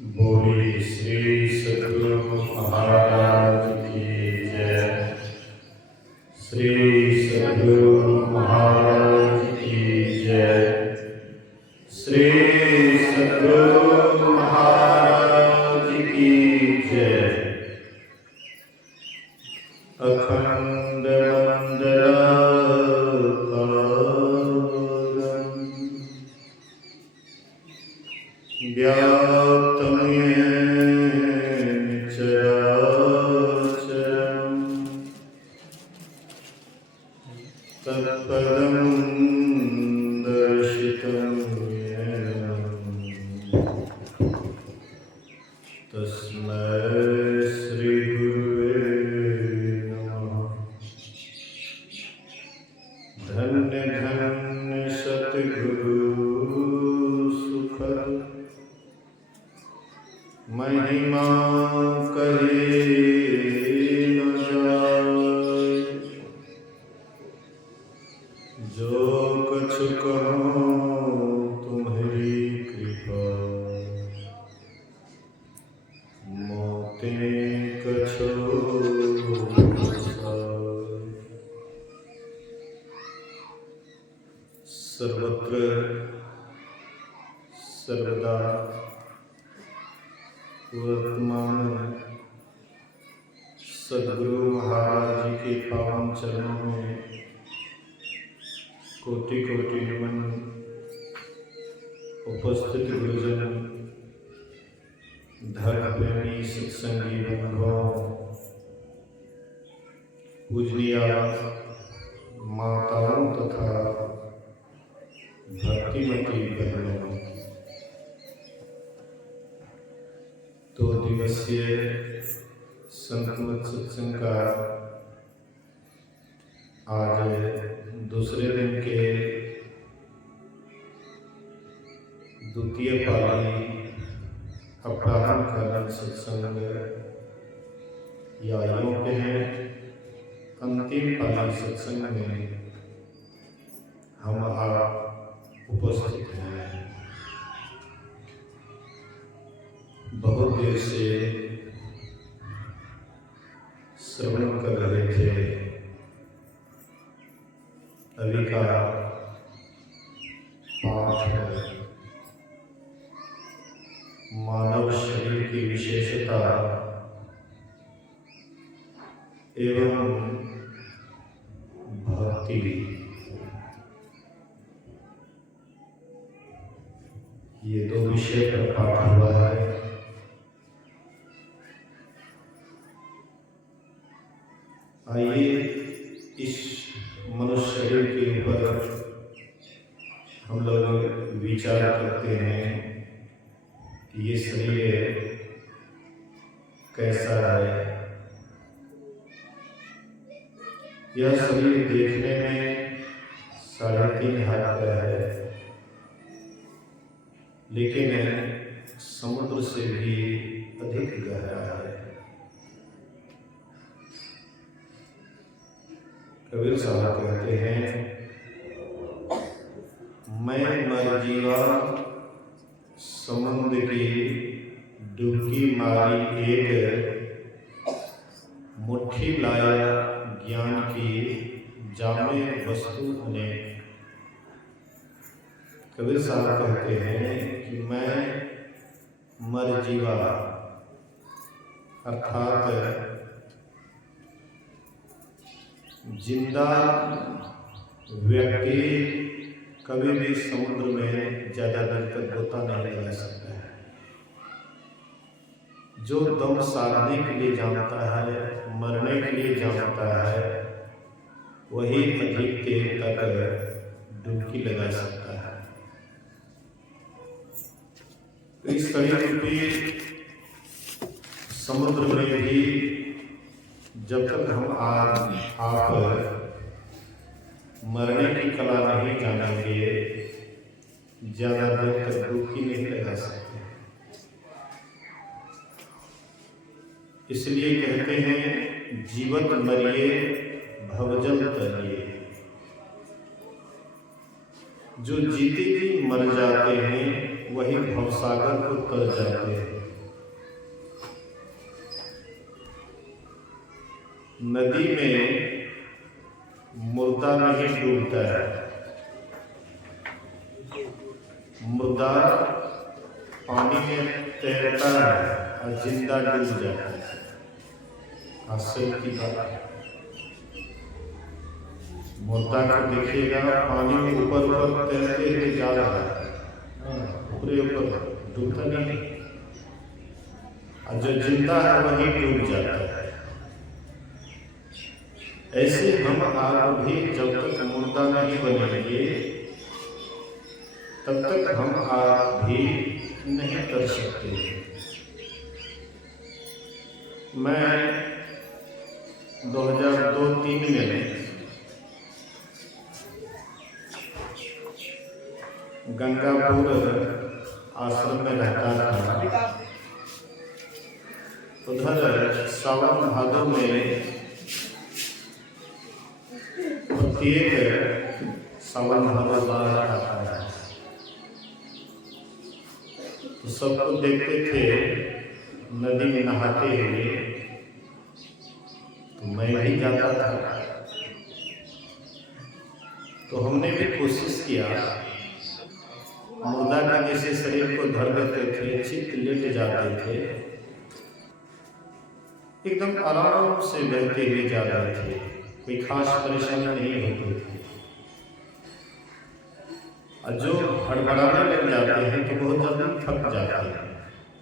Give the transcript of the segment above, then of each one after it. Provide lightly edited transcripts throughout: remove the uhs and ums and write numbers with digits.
बोलिए श्री सद्गुरु महाराज की जय। श्री सद्गुरु महाराज की जय। श्री सद्गुरु महाराज की जय। अखंड व्याप्तं येन चराचरं तत्पदं दर्शितं येन तस्मै श्रीगुरुवे नमः। धन्य धन्य सद्गुरु सुखद महिमा कहे न जाए। जो कछु कहो तुम्हारी कृपा, मोते कछु सर्वत्र सर्वदा वर्तमान सद्गुरु महाराज जी के पावन चरणों में कोटि कोटि नमन। उपस्थित गुरुजन, धर्म प्रेमी सत्संगी बंधुओं, पूजनीय माताओं तथा भक्तिमती बहनों, 2 दिवसीय संतमत सत्संग का आज दूसरे दिन के द्वितीय पाली अपराह्नकालीन सत्संग या यूं कहें अंतिम पाली सत्संग में हम आप उपस्थित हैं। बहुत देर से श्रवण कर रहे थे। अभी का पाठ है मानव शरीर की विशेषता एवं भक्ति। ये 2 विषय पर पाठ हुआ है। आइए इस मनुष्य शरीर के ऊपर हम लोग विचार करते हैं कि ये शरीर कैसा है। यह शरीर देखने में 3.5 हाथ का है, लेकिन समुद्र से भी अधिक गहरा है। कबीर साहब कहते हैं, मैं मर जीवा समुद्र की डुबकी मारी एक, मुट्ठी लाया ज्ञान की जामे वस्तु अनेक। कबीर साहब कहते हैं कि मैं मर जीवा अर्थात जिंदा व्यक्ति कभी भी समुद्र में ज्यादा देर तक गोता नहीं लगा सकता है। जो दम साधने के लिए जानता है, मरने के लिए जानता है, वही अधिक देर तक डुबकी लगा सकता है। तो इस शरीर रूपी समुद्र में भी जब तक हम आप मरने की कला नहीं जानेंगे, ज्यादा देर तक डुबकी नहीं लगा सकते। इसलिए कहते हैं जीवत मरिए भवजल तरिए। जो जीते जी मर जाते हैं वही भवसागर को तर जाते हैं। नदी में मुर्दा नहीं डूबता है, मुर्दा पानी में तैरता है और जिंदा डूब जाता है। आश्चर्य की बात, मुर्दा को देखिएगा पानी में ऊपर ऊपर तैरते हुए जा रहा है, ऊपरे ऊपर डूबता नहीं, और जो जिंदा है वही डूब जाता है। ऐसे हम आप भी जब तक मुर्दा नहीं बनेंगे तब तक हम आप भी नहीं कर सकते। मैं 2002-03 में गंगापुर आश्रम में रहता था। उधर सावन भादों में प्रत्येक सावन भादों आता है, तो सबको देखते थे नदी में नहाते हुए, तो मैं भी जाता था। तो हमने भी कोशिश किया, मुर्दा के जैसे शरीर को धर देते थे, चित्त लेट जाते थे, एकदम आराम से बहते हुए जा रहे थे, कोई खास परेशानी नहीं होती थी। और जो हड़बड़ाने लग जाते हैं तो बहुत जल्दी थक जाते हैं,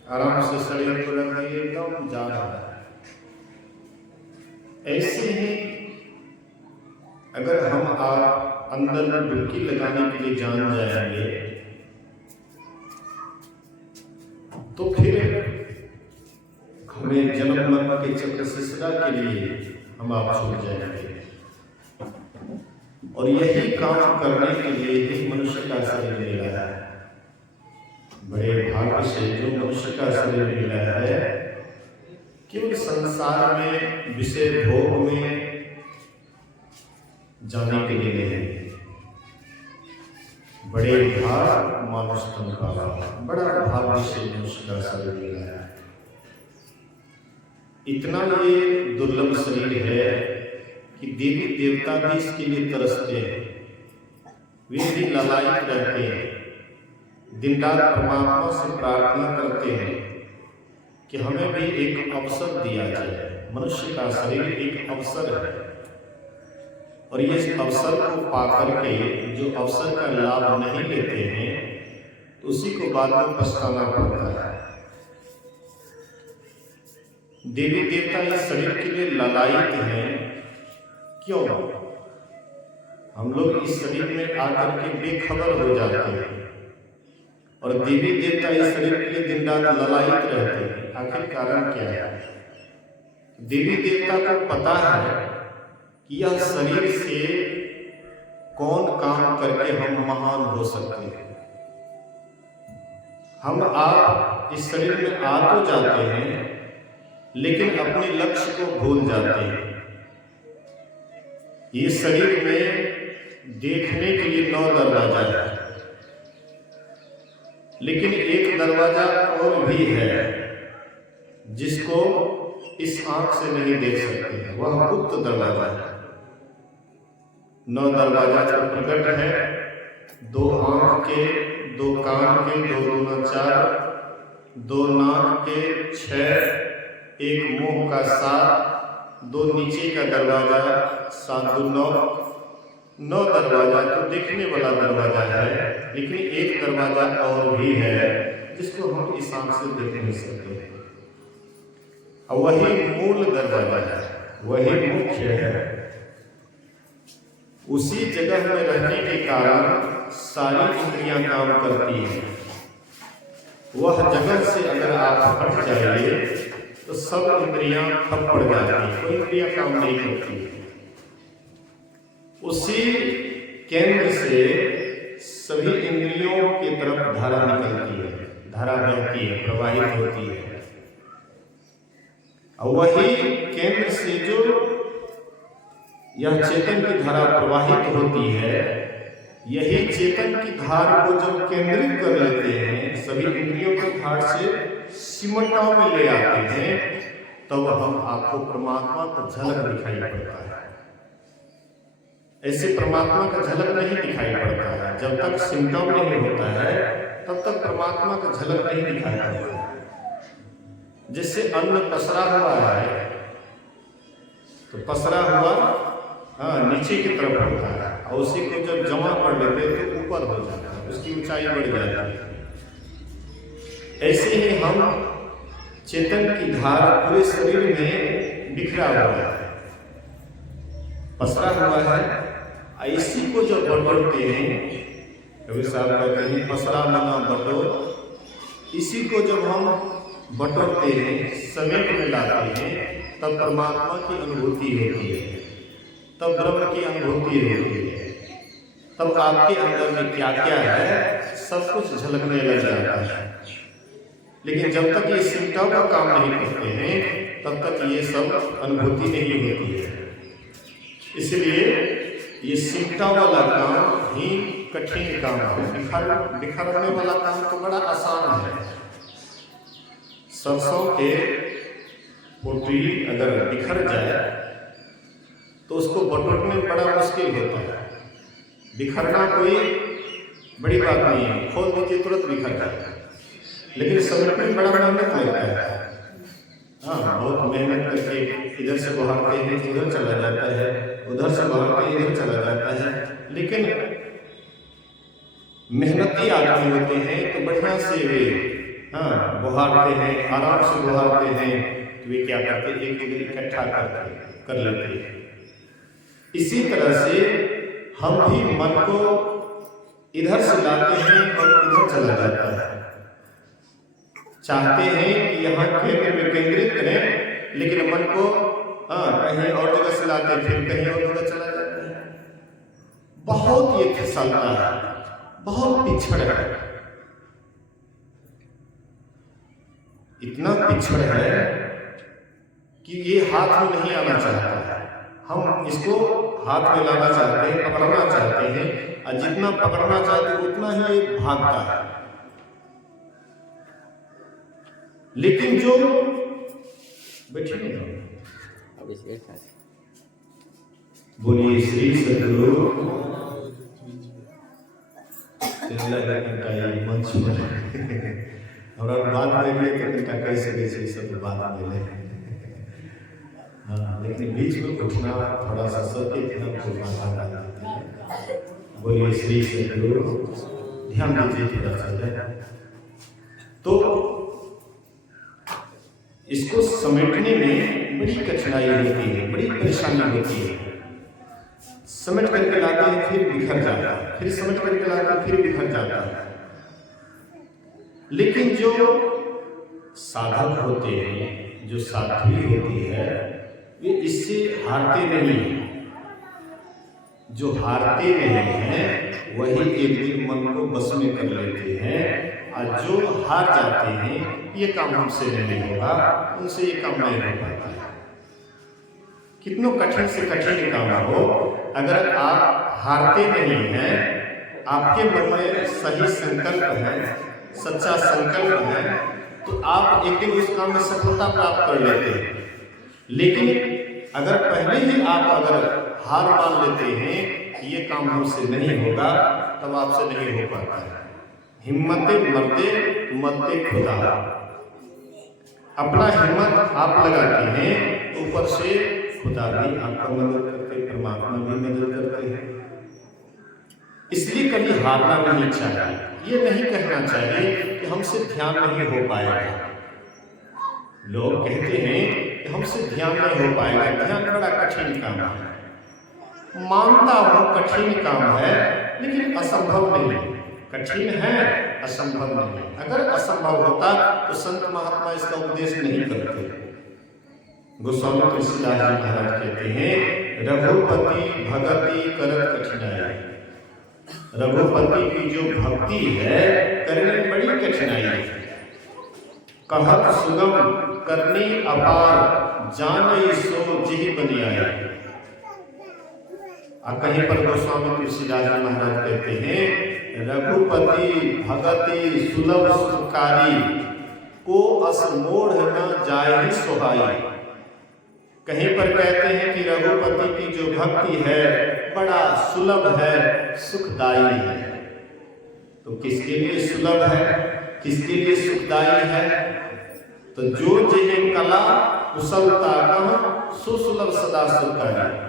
आराम से शरीर को रख दिए एकदम जा रहा है। ऐसे ही अगर हम आप अंदर में डुबकी लगाने के लिए जान जाएंगे तो फिर हमें जन्म मरण के चक्र से सदा के लिए हम आप छूट जाएंगे। और यही काम करने के लिए ही मनुष्य का शरीर मिला है। बड़े भाग्य से जो मनुष्य का शरीर मिला है, केवल संसार में विषय भोग में जाने के लिए नहीं। बड़े भाग मानुष तन का बड़ा भाग्य से मनुष्य का शरीर मिला है। इतना ये दुर्लभ शरीर है कि देवी देवता भी इसके लिए तरसते हैं, वे भी ललायित रहते हैं, दिन रात परमात्मा से प्रार्थना करते हैं कि हमें भी एक अवसर दिया जाए। मनुष्य का शरीर एक अवसर है, और ये अवसर को पाकर के जो अवसर का लाभ नहीं लेते हैं तो उसी को बाद में पछताना पड़ता है। देवी देवता इस शरीर के लिए ललायित हैं। क्यों? हम लोग इस शरीर में आकर के बेखबर हो जाते हैं, और देवी देवता इस शरीर के लिए दिन रात ललायित रहते हैं। आखिर कारण क्या है? देवी देवता को पता है कि यह शरीर से कौन काम करके हम महान हो सकते हैं। हम आप इस शरीर में आ तो जाते हैं, लेकिन अपने लक्ष्य को भूल जाते हैं। ये शरीर में देखने के लिए 9 दरवाजा है, लेकिन एक दरवाजा और भी है जिसको इस आंख से नहीं देख सकते हैं, वह गुप्त दरवाजा है। 9 दरवाजा जो प्रकट है, 2 आंख के, 2 कान के, 2 दूना 4, 2 नाक के 6, 1 मुंह का 7, 2 नीचे का दरवाजा 7 2 9 दरवाजा तो देखने वाला दरवाजा है, लेकिन एक दरवाजा और भी है जिसको हम इस आंख से देख नहीं सकते। और वही मूल दरवाजा है, वही मुख्य है। उसी जगह में रहने के कारण सारी इंद्रियां काम करती हैं। वह जगह से अगर आप हट जाइए तो सब इंद्रियां ठप पड़ जाती हैं, कोई इंद्रियां काम नहीं करती। उसी केंद्र से सभी इंद्रियों की तरफ धारा निकलती है, धारा बहती है, प्रवाहित होती है। और वही केंद्र से जो यह चेतन की धारा प्रवाहित होती है, यही चेतन की धार को जब केंद्रित कर लेते हैं, सभी इंद्रियों को धार से सिमटाव में ले आते हैं, तब हम आपको परमात्मा का झलक दिखाई पड़ता है। ऐसे परमात्मा का झलक नहीं दिखाई पड़ता है। जब तक सिमटाव नहीं होता है तब तक परमात्मा का झलक नहीं दिखाई पड़ता है। जैसे अन्न पसरा हुआ है तो पसरा हुआ नीचे की तरफ होता है, और उसी को जब जमा कर लेते तो ऊपर हो जाता है, उसकी ऊंचाई बढ़ जाती है। ऐसे ही हम चेतन की धार पूरे शरीर में बिखरा हुआ है, पसरा हुआ है। इसी को जब बटोरते हैं, कभी साहब कहते हैं पसरा मना बटोर, इसी को जब हम बटोरते हैं, समेट में लाते हैं, तब परमात्मा की अनुभूति होती है, तब ब्रह्म की अनुभूति होती है, तब आपके अंदर में क्या क्या है सब कुछ झलकने लग जाता है। लेकिन जब तक ये सिमटाव का काम नहीं करते हैं तब तक ये सब अनुभूति नहीं होती है। इसलिए ये सिमटा वाला काम ही कठिन काम है। बिखरने वाला काम तो बड़ा आसान है। सरसों के पोटली अगर बिखर जाए तो उसको बटोरने में बड़ा मुश्किल होता है। बिखरना कोई बड़ी बात नहीं है, खोल दीजिए तुरंत बिखर जाता है, लेकिन समेटने में बड़ा मेहनत लगता है। बहुत मेहनत करके इधर से बहारते हैं उधर चला जाता है, उधर से बहारते इधर चला जाता है। लेकिन मेहनती आदमी होते हैं तो बढ़िया से वे बहारते हैं, आराम से बहारते हैं, तो वे क्या करते हैं एक एक इकट्ठा कर लेते हैं। इसी तरह से हम भी मन को इधर से लाते हैं और इधर चला जाता है। चाहते हैं कि यहाँ केंद्र में केंद्रित करें, लेकिन मन को कहीं और जगह से लाते हैं, फिर कहीं और जगह चला जाता है। बहुत ये फिसलता है, बहुत पिछड़ है, इतना पिछड़ है कि ये हाथ में नहीं आना चाहता है। हम इसको हाथ में लाना चाहते हैं, पकड़ना चाहते हैं, और जितना पकड़ना चाहते हैं उतना ही ये भागता है। लेकिन जो बैठे बोलिए श्री सद्गुरु मंच और बात में भी तो कैसे कैसे सब बात मिले। लेकिन बीच में उठना थोड़ा सा बोलिए श्री सद्गुरु, ध्यान दीजिए थोड़ा सा। तो इसको समेटने में बड़ी कठिनाई होती है, बड़ी परेशानी होती है। समेट करके लाते हैं फिर बिखर जाता है, फिर समेट करके लाते हैं फिर बिखर जाता है। लेकिन जो साधक होते हैं, जो साध्वी होती है, वे इससे हारते नहीं हैं। जो हारते नहीं हैं वही एक दिन मन को बस में कर लेते हैं, और जो हार जाते हैं ये काम हमसे नहीं होगा, उनसे ये काम नहीं हो पाता है। कितनों कठिन से कठिन काम हो, अगर आप हारते नहीं हैं, आपके मन में सही संकल्प है, सच्चा संकल्प है, तो आप एक दिन उस काम में सफलता प्राप्त कर लेते हैं। लेकिन अगर पहले ही आप अगर हार मान लेते हैं कि ये काम हमसे नहीं होगा, तब आपसे नहीं हो पाता है। हिम्मते मरते मरते खुदा, अपना हिम्मत आप लगाते हैं, ऊपर से खुदा भी आपका मदद करते, परमात्मा भी मदद करते हैं। इसलिए कभी हारना नहीं चाहिए। ये नहीं कहना चाहिए कि हमसे ध्यान नहीं हो पाएगा। लोग कहते हैं कि हमसे ध्यान नहीं हो पाएगा, ध्यान बड़ा कठिन काम है। मानता हूं कठिन काम है, लेकिन असंभव नहीं है। कठिन है, असंभव नहीं है। अगर असंभव होता तो संत महात्मा इसका उपदेश नहीं करते। गोस्वामी तुलसीदास जी महाराज कहते हैं, रघुपति भगति करत कठिनाई। रघुपति की जो भक्ति है करने में बड़ी कठिनाई है। कहत सुगम करनी अपार, जाने सो जिहि बनियाई। और कहीं पर गोस्वामी तुलसीदास जी महाराज कहते हैं, रघुपति भगति सुलभ सुखकारी, को अस मोढ़ न जाहि सोहाई। कहीं पर कहते हैं कि रघुपति की जो भक्ति है बड़ा सुलभ है, सुखदायी है। तो किसके लिए सुलभ है, किसके लिए सुखदायी है? तो जो जिहे कला कुशलता कह सुसुलभ सदा सुखकारी।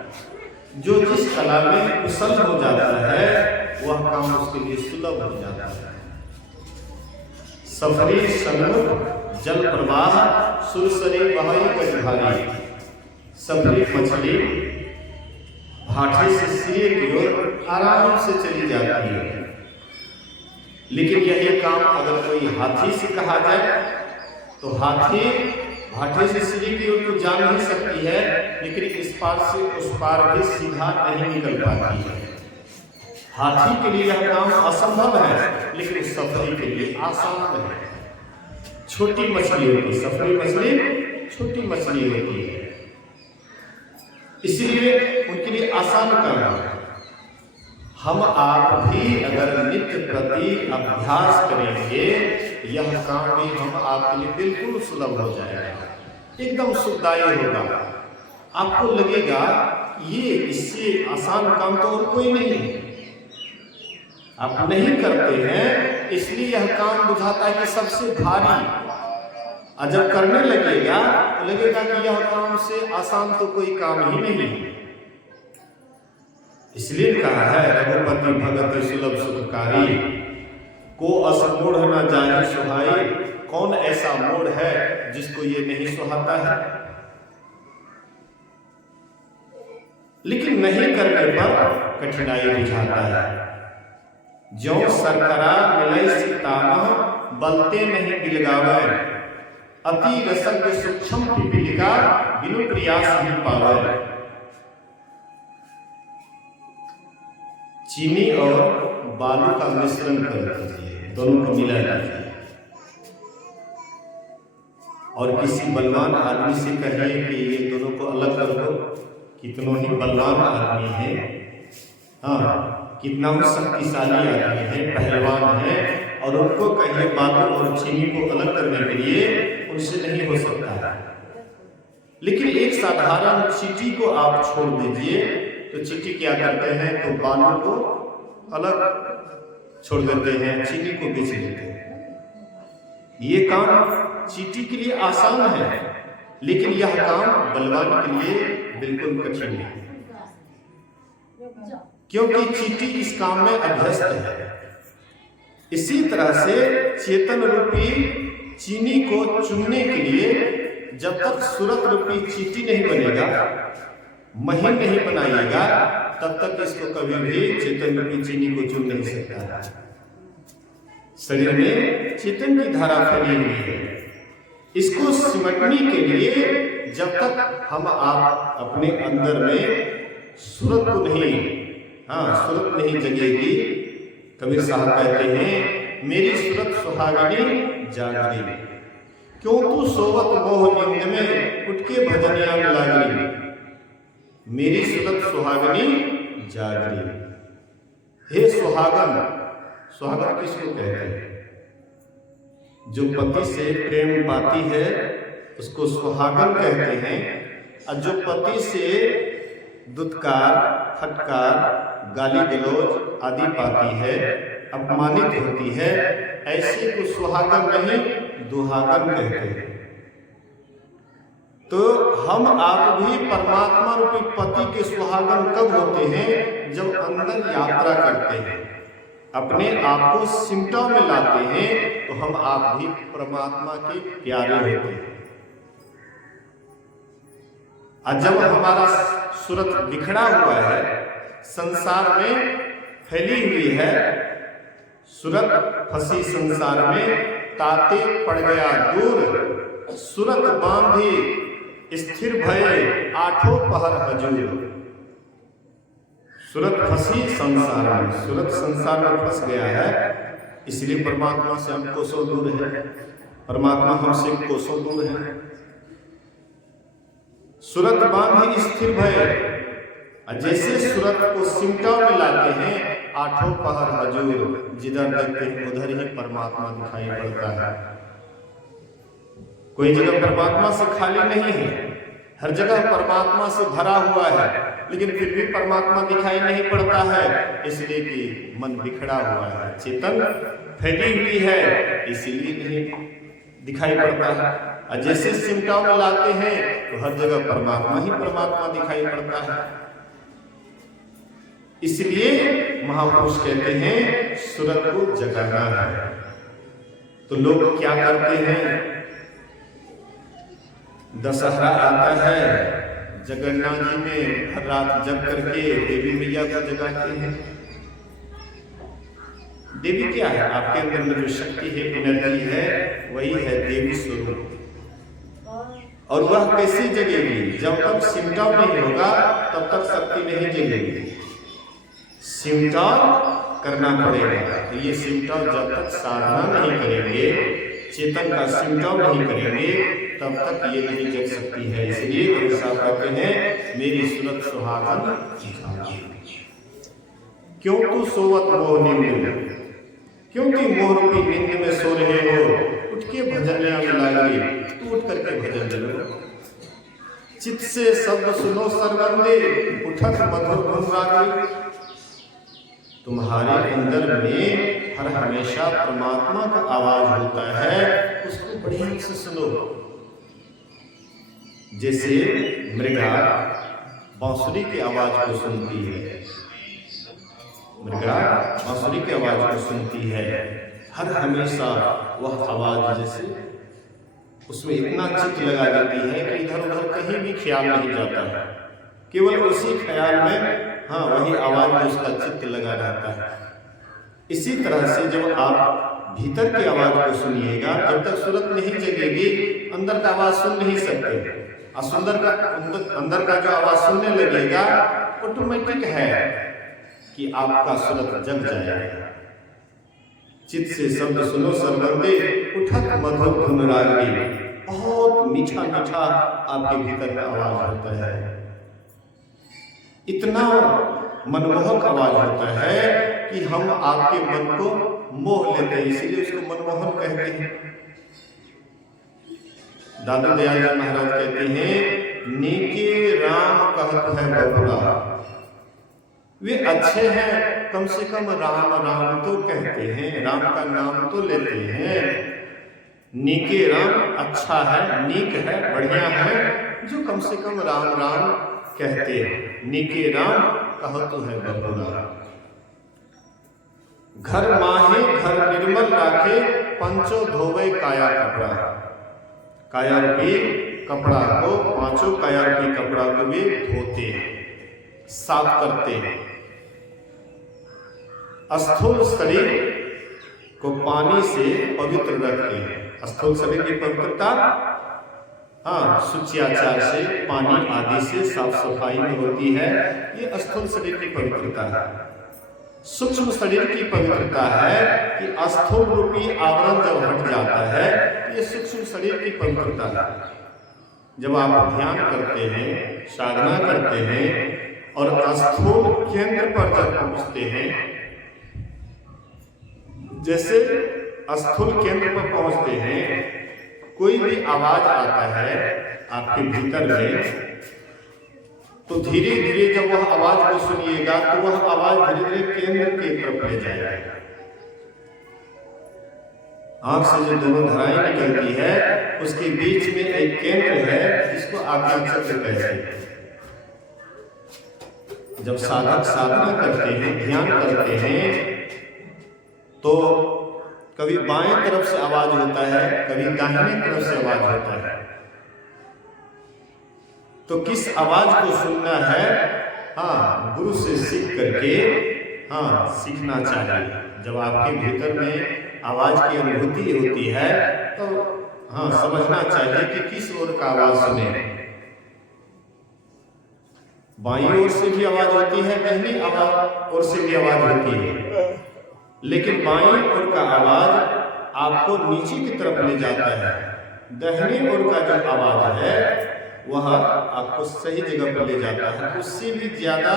जो जिस कला में कुशल हो जाता है वह काम उसके लिए सुलभ हो जाता है। सफरी सन्मुख जल प्रवाह सुरसरी बहाई गजभारी। सफरी मछली भाटे से सिरे की ओर आराम से चली जाती है, लेकिन यही काम अगर कोई हाथी से कहा जाए तो हाथी भाटे से सिरे की ओर तो जा नहीं सकती है, लेकिन इस पार से उस पार भी सीधा नहीं निकल पाती है। हाथी के लिए यह काम असंभव है, लेकिन सफरी के लिए आसान है। छोटी मछली होती है, सफरी मछली छोटी मछली होती है, इसलिए उनके लिए आसान काम है। हम आप भी अगर नित्य प्रति अभ्यास करेंगे, यह काम भी हम आपके लिए बिल्कुल सुलभ हो जाएगा, एकदम सुखदायी होगा। आपको लगेगा ये इससे आसान काम तो और कोई नहीं है। आप नहीं करते हैं इसलिए यह काम बुझाता है कि सबसे भारी, और जब करने लगेगा तो लगेगा कि यह काम से आसान तो कोई काम ही नहीं है। इसलिए कहा है, रघुपति भगति सुलभ सुखकारी, को अस मोढ़ न जाहि सुहाई। कौन ऐसा मोड़ है जिसको ये नहीं सुहाता है? लेकिन नहीं करने पर कठिनाई बुझाता है। जो सरकरा मिलई सीतामह, बलते नहीं बिलगावे। अति रसज्ञ सूक्ष्म पिपीलिका, बिनु प्रयास ही पावे। चीनी और बालू का मिश्रण कर दीजिए, दोनों को मिला दीजिए, और किसी बलवान आदमी से कहिए कि ये दोनों को अलग कर दो। कितनों ही बलवान आदमी है, हाँ, कितना शक्तिशाली आदमी है, पहलवान है, और उनको कहिए बालू और चीनी को अलग करने के लिए, उनसे नहीं हो सकता है। लेकिन एक साधारण चींटी को आप छोड़ दीजिए तो चींटी क्या करते हैं, तो बालू को अलग छोड़ देते हैं, चीनी को बेच देते हैं। ये काम चींटी के लिए आसान है, लेकिन यह काम बलवान के लिए बिल्कुल कठिन है, क्योंकि चींटी इस काम में अभ्यस्त है। इसी तरह से चेतन रूपी चीनी को चुनने के लिए जब तक सूरत रूपी चींटी नहीं बनेगा, महीन नहीं बनाइएगा, तब तक इसको कभी भी चेतन रूपी चीनी को चुन नहीं सकता। शरीर में चेतन की धारा फैली हुई है, इसको सिमटने के लिए जब तक हम आप अपने अंदर में सूरत को नहीं, सूरत नहीं जगेगी। कबीर साहब कहते हैं, मेरी सूरत सुहागिनी जागरी, क्यों तू सोवत मोह निंद में, उठ के भजनिया में लागरी। मेरी सूरत सुहागिनी जागरी। हे सुहागन, सुहागन किसको कहते हैं? जो पति से प्रेम पाती है उसको सुहागन कहते हैं, और जो पति से दुत्कार, फटकार, गाली गलौज आदि पाती है, अपमानित होती है, ऐसे को सुहागन नहीं दुहागन कहते हैं। तो हम आप भी परमात्मा रूपी पति के सुहागन कब होते हैं? जब अंदर यात्रा करते हैं, अपने आप को सिमटा में लाते हैं, तो हम आप भी परमात्मा के प्यारे होते हैं। और जब हमारा सूरत बिखरा हुआ है, संसार में फैली हुई है, सूरत फंसी संसार में, ताते पड़ गया दूर, सूरत बांधी स्थिर भये, आठों पहर हजूर। सूरत फंसी संसार में, सूरत संसार में फंस गया है, इसलिए परमात्मा से हम कोसों दूर है, परमात्मा हमसे कोसों दूर है। सूरत बांधी स्थिर भय, और जैसे सूरत को सिमटा में लाते हैं, आठों पहर हजूर, जिधर देखते हैं उधर ही परमात्मा दिखाई पड़ता है। कोई जगह परमात्मा से खाली नहीं है, हर जगह परमात्मा से भरा हुआ है, लेकिन फिर भी परमात्मा दिखाई नहीं पड़ता है, इसलिए कि मन बिखरा हुआ है, चेतन फैली हुई है, इसीलिए नहीं दिखाई पड़ता है। और जैसे सिमटा में लाते हैं तो हर जगह परमात्मा ही परमात्मा दिखाई पड़ता है। इसलिए महापुरुष कहते हैं सूरत को जगाना है। तो लोग क्या करते हैं, दशहरा आता है, जगन्नाथ जी में हर रात जग करके देवी मैया को जगाते हैं। देवी क्या है? आपके अंदर में जो शक्ति है, एनर्जी है, वही है देवी स्वरूप। और वह कैसे जगेगी? जब तक सिमटाव नहीं होगा तब तक शक्ति नहीं जगेगी। सिमटाव करना पड़ेगा। तो ये सिमटाव जब तक साधना नहीं करेंगे, चेतन का सिमटाव नहीं करेंगे, तब तक ये नहीं जग सकती है। इसलिए गुरु साहब कहते हैं मेरी सूरत सुहागन क्यों तू सोवत मोह नींद, क्योंकि मोह रूपी नींद में सो रहे हो, उठ के भजन में लागे, तू उठ करके भजन लो। चित्त से शब्द सुनो सर्वंदे, उठत मधुर धुन रागे। तुम्हारे अंदर में हर हमेशा परमात्मा का आवाज होता है, उसको बढ़िया से सुनो। जैसे मृगा बांसुरी की आवाज को सुनती है, मृगा बांसुरी की आवाज को सुनती है, हर हमेशा वह आवाज जैसे उसमें इतना चित्त लगा देती है कि इधर उधर कहीं भी ख्याल नहीं जाता है, केवल उसी ख्याल में हाँ वही आवाज में उसका चित्त लगा रहता है। इसी तरह से जब आप भीतर की आवाज को सुनिएगा, जब तक सूरत नहीं जगेगी अंदर का आवाज सुन नहीं सकते। अंदर का जो आवाज सुनने लगेगा ऑटोमेटिक है कि आपका सूरत जग जाएगा। चित्त से शब्द सुनो सर्वंदे, उठत मधुर धुन रागे। बहुत मीठा मीठा आपके भीतर का आवाज होता है, इतना मनमोहक आवाज होता है कि हम आपके मन को मोह लेते हैं, इसीलिए उसको मनमोहन कहते हैं। दादा दयाल जी महाराज कहते हैं नीके राम कहत है बबुआ, वे अच्छे हैं, कम से कम राम राम तो कहते हैं, राम का नाम तो लेते हैं। नीके राम अच्छा है, नीक है, बढ़िया है, जो कम से कम राम राम कहते हैं। नीके राम कहत है बबुआ, घर माहे घर निर्मल राखे, पंचो धोवे काया कपड़ा। काया रूपी कपड़ा को, पांचों काया रूपी कपड़ा को वे धोते हैं, साफ करते हैं। स्थूल शरीर को पानी से पवित्र रखते हैं। स्थूल शरीर की पवित्रता हाँ शुचियाचार से, पानी आदि से साफ सफाई में होती है, ये स्थूल शरीर की पवित्रता है। सूक्ष्म शरीर की पवित्रता है कि स्थूल रूपी आवरण जब हट जाता है, ये सूक्ष्म शरीर की पवित्रता है। जब आप ध्यान करते हैं, साधना करते हैं और स्थूल केंद्र पर जब पहुंचते हैं, जैसे स्थूल केंद्र पर पहुंचते हैं, कोई भी आवाज आता है आपके भीतर में, तो धीरे धीरे जब वह आवाज को सुनिएगा तो वह आवाज धीरे धीरे केंद्र की तरफ ले जाएगा। आंख से जो दोनों धाराएं निकलती है उसके बीच में एक केंद्र है जिसको आज्ञा चक्र कहते हैं। जब साधक साधना करते हैं, ध्यान करते हैं, तो कभी बाएं तरफ से आवाज होता है, कभी दाहिने तरफ से आवाज होता है। तो किस आवाज को सुनना है, हाँ गुरु से सीख करके हाँ सीखना चाहिए। जब आपके भीतर में आवाज की अनुभूति होती है तो हाँ समझना चाहिए कि किस ओर का आवाज सुने। बाईं ओर से भी आवाज होती है, दाहिनी ओर से भी आवाज होती है, लेकिन बाईं ओर का आवाज आपको नीचे की तरफ ले जाता है। दाहिनी ओर का जो आवाज है वह आपको सही जगह पर ले जाता है। उससे भी ज्यादा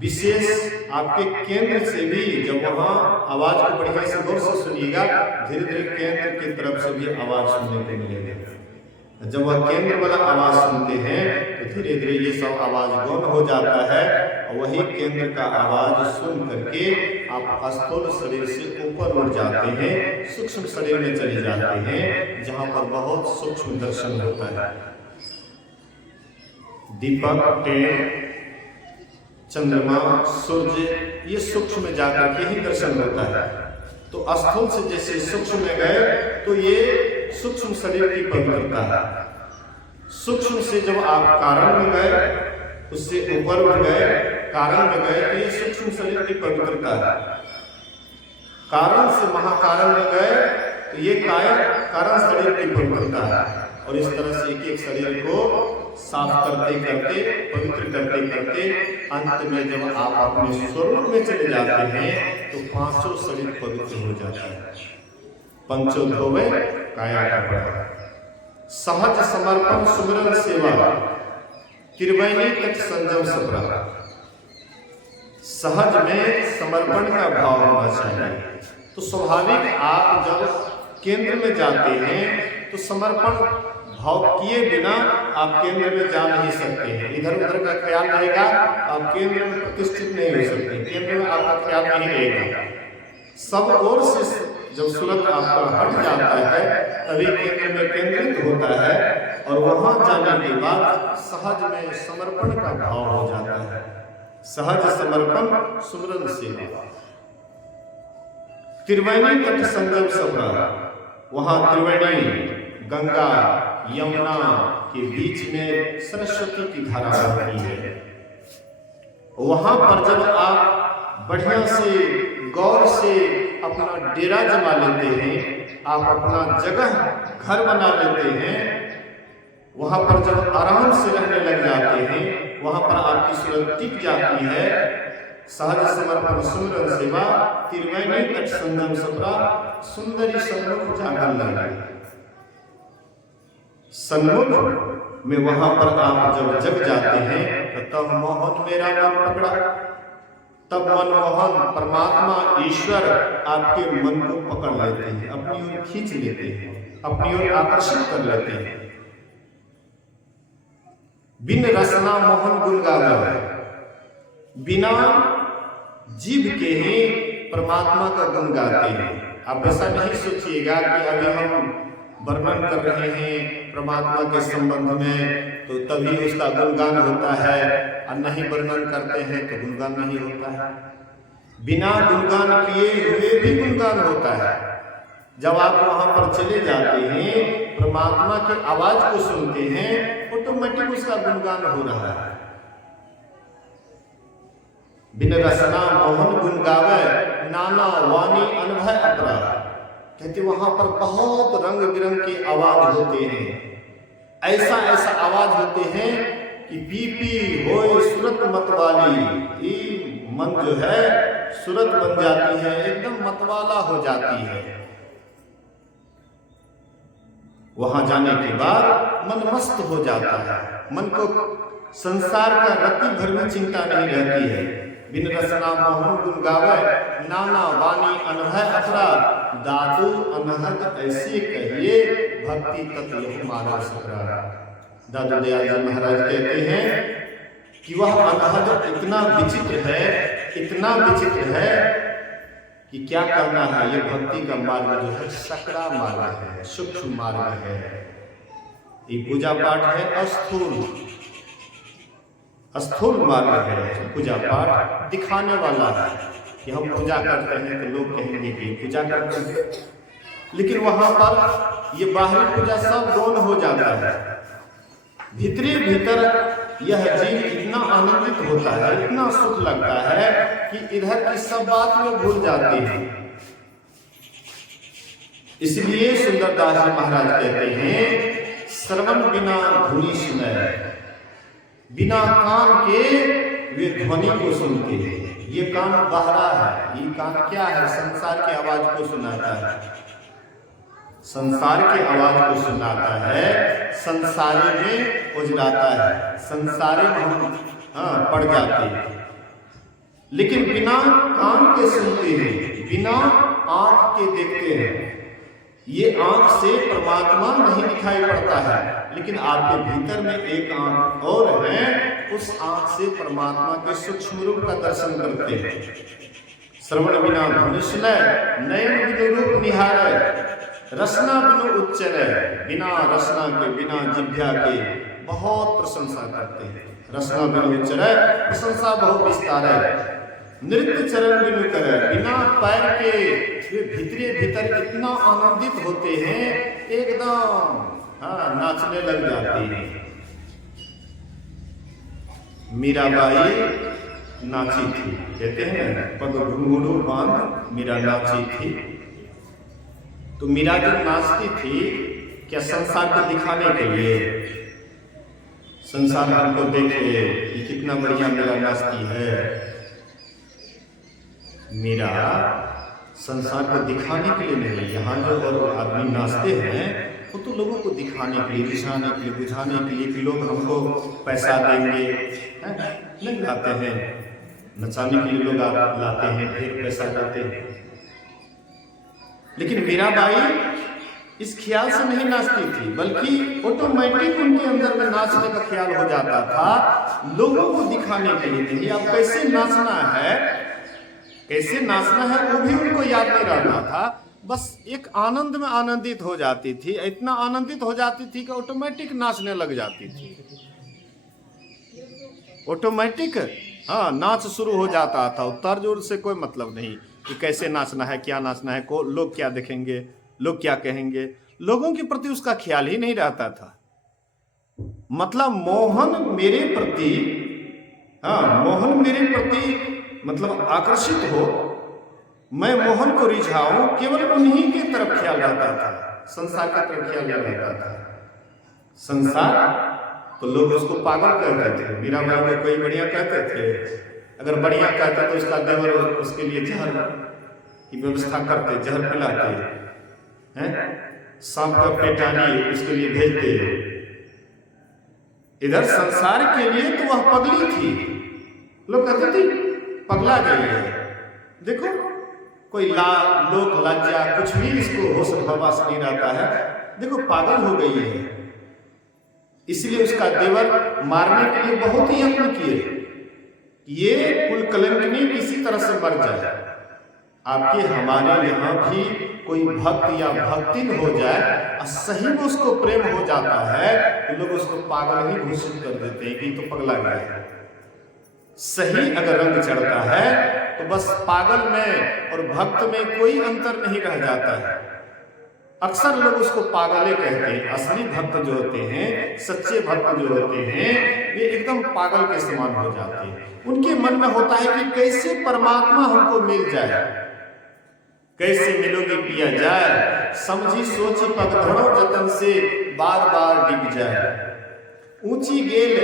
विशेष आपके केंद्र से भी, जब वहाँ आवाज को बढ़िया से गौर से सुनिएगा, धीरे धीरे केंद्र की तरफ से भी आवाज सुनने को मिलेगा। जब वह केंद्र वाला आवाज सुनते हैं तो धीरे धीरे ये सब आवाज गौण हो जाता है और वही केंद्र का आवाज सुन करके आप स्थूल शरीर से ऊपर उठ जाते हैं, सूक्ष्म शरीर में चले जाते हैं, जहां पर बहुत सूक्ष्म दर्शन होता है। दीपक, पेड़, चंद्रमा, सूर्य, ये सूक्ष्म में जाकर के ही दर्शन होता है। तो स्थूल से जैसे सूक्ष्म में गए तो ये सूक्ष्म शरीर की पवित्रता है। सूक्ष्म से जब आप कारण में गए, उससे ऊपर उठ गए, कारण में गए, तो ये सूक्ष्म शरीर की पवित्रता है। कारण से महाकारण में गए तो ये कारण शरीर की पवित्रता है। और इस तरह से एक एक शरीर को साफ करते करते, पवित्र करते करते अंत में जब आप अपने स्वरूप में चले जाते हैं तो पांचों शरीर पवित्र हो जाता है। पंचो धोवे काया कपड़ा, सहज समर्पण सुमिरन सेवा, त्रिवेणी तक संजम सबरा। सहज में समर्पण का भाव होना चाहिए। तो स्वाभाविक आप जब केंद्र में जाते हैं तो समर्पण भाव किए बिना आप केंद्र में जा नहीं सकते हैं। इधर उधर का ख्याल रहेगा, आप केंद्र में प्रतिष्ठित नहीं हो सकते। केंद्र में आपका ख्याल नहीं रहेगा। सब ओर से जब सूरत आपका हट जाता है तभी केंद्र में केंद्रित होता है और वहां जाने के बाद सहज में समर्पण का भाव हो जाता है। सहज समर्पण सुमिरन सेवा, त्रिवेणी तट संगम सबरा। वहां त्रिवेणी, गंगा, यमुना के बीच में सरस्वती की धारा बहती है। वहां पर जब आप बढ़िया से गौर से अपना डेरा जमा लेते हैं, आप अपना जगह घर बना लेते हैं, वहां पर जब आराम से रहने लग जाते हैं, वहां पर आपकी सूरत टिक जाती है। सहज समर्पण सुमिरन सेवा, त्रिवेणी तट संगम सबरा, सुंदरी सन्मुख जाकर लगे। सन्मुख में वहां पर आप जब जग जाते हैं तो तब मोहन मेरा मन पकड़ा। तब मनमोहन परमात्मा ईश्वर आपके मन को पकड़ लेते हैं, अपनी ओर खींच लेते हैं, अपनी ओर आकर्षित कर लेते हैं। बिन रसना मोहन गुण गावे, बिना जीव के ही परमात्मा का गुण गाते हैं। आप ऐसा नहीं सोचिएगा कि अभी हम वर्णन कर रहे हैं परमात्मा के संबंध में तो तभी उसका गुणगान होता है, और नहीं वर्णन करते हैं तो गुणगान नहीं होता है। बिना गुणगान किए हुए भी गुणगान होता है। जब आप वहां पर चले जाते हैं, परमात्मा की आवाज को सुनते हैं, ऑटोमेटिक उसका गुणगान हो रहा है। बिन रसना मोहन गुण गावे, नाना वाणी अनुभव अपरा। कहते वहां पर बहुत रंग बिरंग की आवाज होते हैं, ऐसा ऐसा आवाज होते हैं कि पी पी होए सुरत मतवाली। ये मन जो है सुरत बन जाती है, एकदम मतवाला हो जाती है। वहां जाने के बाद मन मस्त हो जाता है, मन को संसार का रत्ती भर में चिंता नहीं रहती है। बिन रसना मोहन गुण गावे, नाना वाणी अनहद अथरा। दादू अनहद ऐसे कहिए, भक्ति तत्व यह मानव सकरा। दादू दयाल जी महाराज कहते हैं कि वह अनहद इतना विचित्र है, इतना विचित्र है कि क्या करना है। ये भक्ति का मार्ग जो है सकरा मार्ग है, सूक्ष्म मार्ग है। ये पूजा पाठ है स्थूल मार्ग है। पूजा पाठ दिखाने वाला है कि हम पूजा करते हैं तो लोग कहेंगे कि पूजा करते हैं, लेकिन वहां पर ये बाहरी पूजा सब गौण हो जाता है। भीतरी भीतर यह जीव इतना आनंदित होता है, इतना सुख लगता है कि इधर की सब बात में भूल जाते हैं। इसलिए सुंदरदास जी महाराज कहते हैं, श्रवण बिना धुनी सुने। बिना कान के वे ध्वनि को सुनते हैं। ये कान बहरा है, ये कान क्या है? संसार की आवाज को सुनाता है, संसार की आवाज को सुनाता है। संसारे में उजराता है, संसारे में हम पड़ जाते हैं। लेकिन बिना कान के सुनते हैं, बिना आंख के देखते हैं। ये आंख से परमात्मा नहीं दिखाई पड़ता है, लेकिन आपके भीतर में एक आंख और है, उस आंख से परमात्मा के सूक्ष्म रूप का दर्शन करते हैं। श्रवण बिना धुन सुनय, नयन बिनु रूप निहारय, रसना बिनु उच्चरय। बिना रसना के, बिना जिह्वा के बहुत प्रशंसा करते हैं। रसना बिनु उच्चरय, प्रशंसा बहुत विस्तार है। नृत्य चरण बिनु करय, बिना पैर के वे भीतरे भीतर इतना आनंदित होते हैं, एकदम नाचने लग जाते हैं। मीराबाई नाची थी, कहते हैं ना, पग घुंघरू बांध मीरा नाची थी। तो मीरा जब नाचती थी, क्या संसार को दिखाने के लिए? संसार हमको देखे कि कितना बढ़िया मीरा नाचती है। मीरा संसार को दिखाने के लिए नहीं, यहाँ जो और आदमी नाचते हैं वो तो लोगों को दिखाने के लिए, दिखाने के लिए, बुझाने के लिए कि लोग हमको पैसा देंगे, नहीं लाते हैं। नचाने के लिए लोग लाते हैं, फिर पैसा देते हैं। लेकिन मीराबाई इस ख्याल से नहीं नाचती थी, बल्कि ऑटोमेटिक उनके अंदर में नाचने का ख्याल हो जाता था, लोगों को दिखाने के लिए नहीं। अब कैसे नाचना है, कैसे नाचना है वो भी उनको याद नहीं रहता था। बस एक आनंद में आनंदित हो जाती थी, इतना आनंदित हो जाती थी कि ऑटोमेटिक नाचने लग जाती थी। ऑटोमेटिक नाच शुरू हो जाता था। तर्ज जोर से कोई मतलब नहीं कि कैसे नाचना है, क्या नाचना है, लोग क्या देखेंगे, लोग क्या कहेंगे। लोगों के प्रति उसका ख्याल ही नहीं रहता था। मतलब मोहन मेरे प्रति, मोहन मेरे प्रति मतलब आकर्षित हो, मैं मोहन को रिझाऊं, केवल उन्हीं के तरफ ख्याल रहता था, संसार का तरफ ख्याल नहीं रहता था। संसार तो लोग उसको पागल कहते थे। मीराबाई को कोई बढ़िया कहते थे, अगर बढ़िया कहते तो उसका देवर उसके लिए जहर की व्यवस्था करते, जहर पिलाते हैं, सांप का पेटानी उसके लिए भेजते। इधर संसार के लिए तो वह पगली थी, लोग कहते थे पगला गई है। देखो कोई लोक लज्जा कुछ भी इसको होश हवास नहीं रहता है, देखो पागल हो गई है। इसलिए उसका देवर मारने के लिए बहुत ही यत्न किए, ये कुल कलंकिनी किसी तरह से मर जाए। आपके हमारे यहाँ भी कोई भक्त या भक्तिन हो जाए और सही में उसको प्रेम हो जाता है तो लोग उसको पागल ही घोषित कर देते हैं कि तो पगला गया है। सही अगर रंग चढ़ता है तो बस पागल में और भक्त में कोई अंतर नहीं रह जाता है। अक्सर लोग उसको पागले कहते हैं। असली भक्त जो होते हैं, सच्चे भक्त जो होते हैं, वे एकदम पागल के समान हो जाते हैं। उनके मन में होता है कि कैसे परमात्मा हमको मिल जाए, कैसे मिलोगे पिया जाए, समझी सोची पगधड़ो जतन से बार बार डिग जाए। ऊंची गेल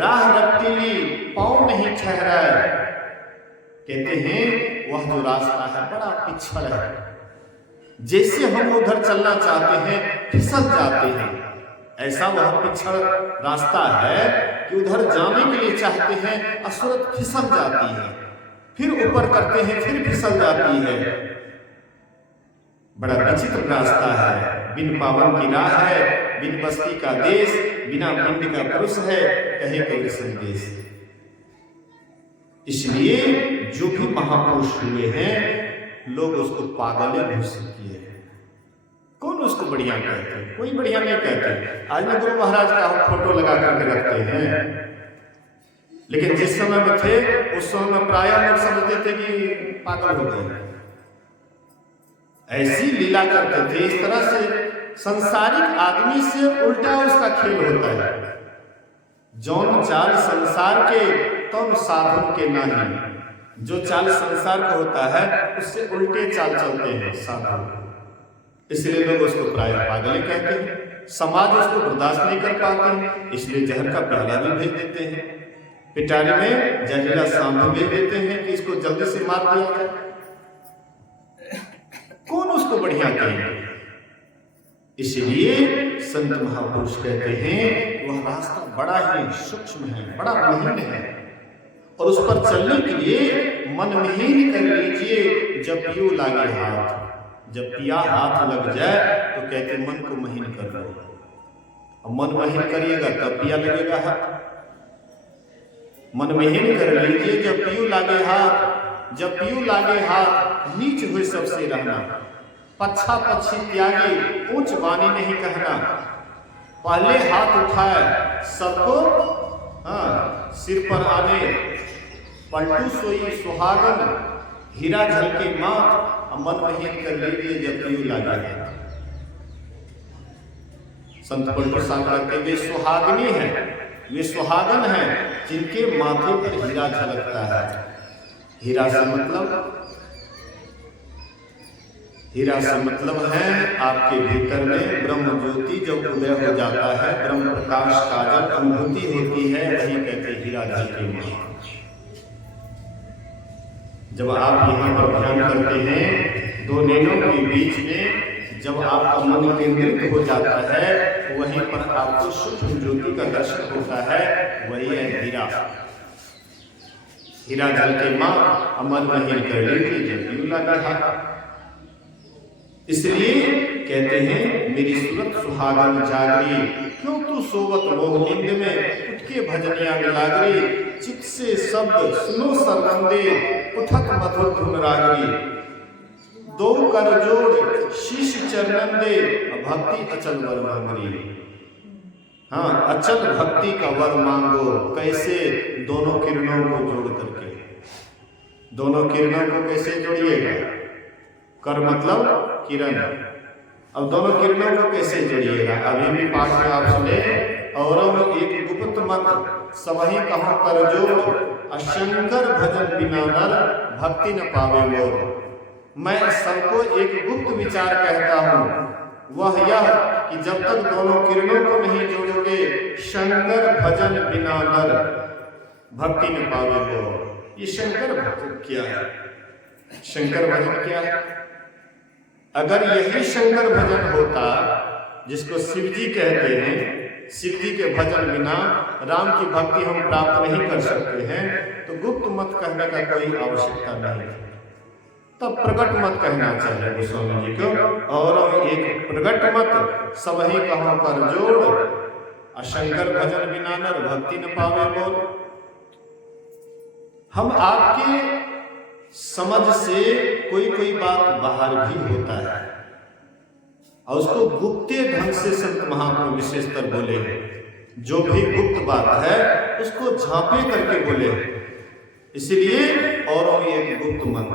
राह रट्टीली पाँव नहीं ठहराए। कहते हैं वह जो रास्ता है बड़ा पिछड़ है, जैसे हम उधर चलना चाहते हैं फिसल जाते हैं। ऐसा वह पिछड़ रास्ता है कि उधर जाने के लिए चाहते हैं असुरत फिसल जाती है, फिर ऊपर करते हैं फिर फिसल जाती है। बड़ा विचित्र रास्ता है, बिन पावन की राह है, बिन बस्ती का देश, बिना पिंड का पुरुष है, कहे कोई संदेश। इसलिए जो भी महापुरुष हुए हैं लोग उसको पागल घोषित किए। कौन उसको बढ़िया कहते हैं? कोई बढ़िया नहीं कहते। आज में गुरु महाराज का हम फोटो लगा करके रखते हैं, लेकिन जिस समय में थे उस समय में प्रायः लोग समझते थे कि पागल हो गए। ऐसी लीला करते थे। इस तरह से संसारिक आदमी से उल्टा उसका खेल होता है। जौन चाल संसार के तौन साधु के नहीं। जो चाल संसार का होता है उससे उल्टे चाल चलते हैं साधु। इसलिए लोग उसको प्रायः पागल कहते हैं। समाज उसको बर्दाश्त नहीं कर पाते, इसलिए जहर का प्याला भी भेज देते हैं। पिटारी में जहरीला सांप भी भेज देते हैं कि इसको जल्दी से मार दिया जाए। कौन उसको बढ़िया कहेंगे? इसलिए संत महापुरुष कहते हैं वह रास्ता बड़ा ही सूक्ष्म है, बड़ा महीन है, और उस पर चलने के लिए मन महीन कर लीजिए। जब पियो लागे हाथ, जब पिया हाथ लग जाए तो कहते मन को महीन कर लो। अब मन महीन करिएगा तब पिया लगेगा हाथ। मन महीन कर लीजिए जब पियो लागे हाथ, जब पियो लागे हाथ नीच हुए सबसे रहना, पच्छा पच्छी त्यागी ऊंच वाणी नहीं कहना। पहले हाथ उठाए सबको सिर पर आने, पलटू सोई सुहागन हीरा झलके माथ, मन महीन कर लीजिए जब पियो लागे। संत पलटू साहब कहते वे सुहागनी है, वे सुहागन है जिनके माथे पर हीरा झलकता है। हीरा से मतलब, हीरा से मतलब है आपके भीतर में ब्रह्म ज्योति जब उदय हो जाता है, ब्रह्म प्रकाश का जब अनुभूति होती है, वही कहते हीरा झलके माथ। जब आप यहाँ पर ध्यान करते हैं दो नैनों के बीच में जब आपका मन केंद्रित हो जाता है, वहीं पर आपको सूक्ष्म ज्योति का दर्शन होता है, वही है हीरा। हीरा झलके माथ, अमर महीन कर लीजिए जब पियो लागे हाथ। इसलिए कहते हैं मेरी सूरत सुहागन जागरी, क्यों तू सोवत मोह नींद में, उठ के भजनिया लागरी, चित से शब्द सुनो सरबंदे, उठत मधुर धुन रागरी। दो कर जोड़ शीश चरणन दे, भक्ति अचल वर मांगरी। अचल भक्ति का वर मांगो, कैसे? दोनों किरणों को जोड़ करके। दोनों किरणों को कैसे जोड़िएगा? कर मतलब किरण। अब दोनों किरणों को कैसे जोड़िएगा? अभी भी पाठ में आप सुने, और एक गुप्त मत सबही कहाँ कर जोड़, अशंकर भजन बिना नर, भक्ति न पावे मोर। मैं सबको एक गुप्त विचार कहता हूँ, वह यह कि जब तक दोनों किरणों को नहीं जोड़ोगे, शंकर भजन बिना नर, भक्ति न पावे मोर। ये शंकर भजन क्या है? शंकर भजन क्या है? अगर यही शंकर भजन होता, जिसको शिव जी कहते हैं, शिव जी के भजन बिना राम की भक्ति हम प्राप्त नहीं कर सकते हैं, तो गुप्त मत कहने का कोई आवश्यकता नहीं, तब प्रकट मत कहना चाहिए गोस्वामी जी को। और एक प्रकट मत सबही कहाँ पर जोड़, अशंकर भजन बिना नर, भक्ति न पावे मोर। हम आपके समझ से कोई बात बाहर भी होता है, और उसको गुप्ते ढंग से संत महात्मा विशेषतर बोले हैं। जो भी गुप्त बात है उसको झांपे करके बोले हैं। इसलिए और एक गुप्त मन,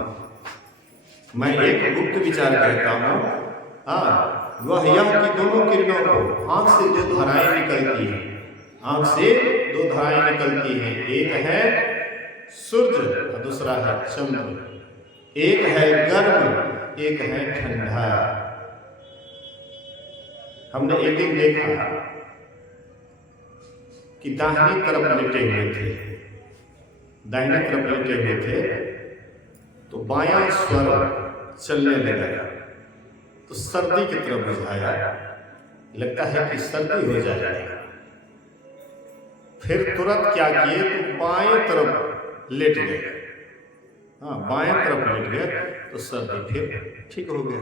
मैं एक गुप्त विचार कहता हूँ, वह यह कि दोनों किरणों को आंख से दो धाराएं निकलती हैं, आंख से दो धाराएं निकलती हैं। एक है सूर्य और दूसरा है चंद्र। एक है गर्म, एक है ठंडा। हमने एक दिन देखा कि दाहिनी तरफ लेटे हुए थे, दाहिनी तरफ लेटे हुए थे, तो बायां स्वर चलने लगा, तो सर्दी की तरफ बुझाया, लगता है कि सर्दी हो जाएगी। फिर तुरंत क्या किए, तो बाएं तरफ लेट गए। बाएं तरफ लेट गए तो सर्दी फिर ठीक हो गया।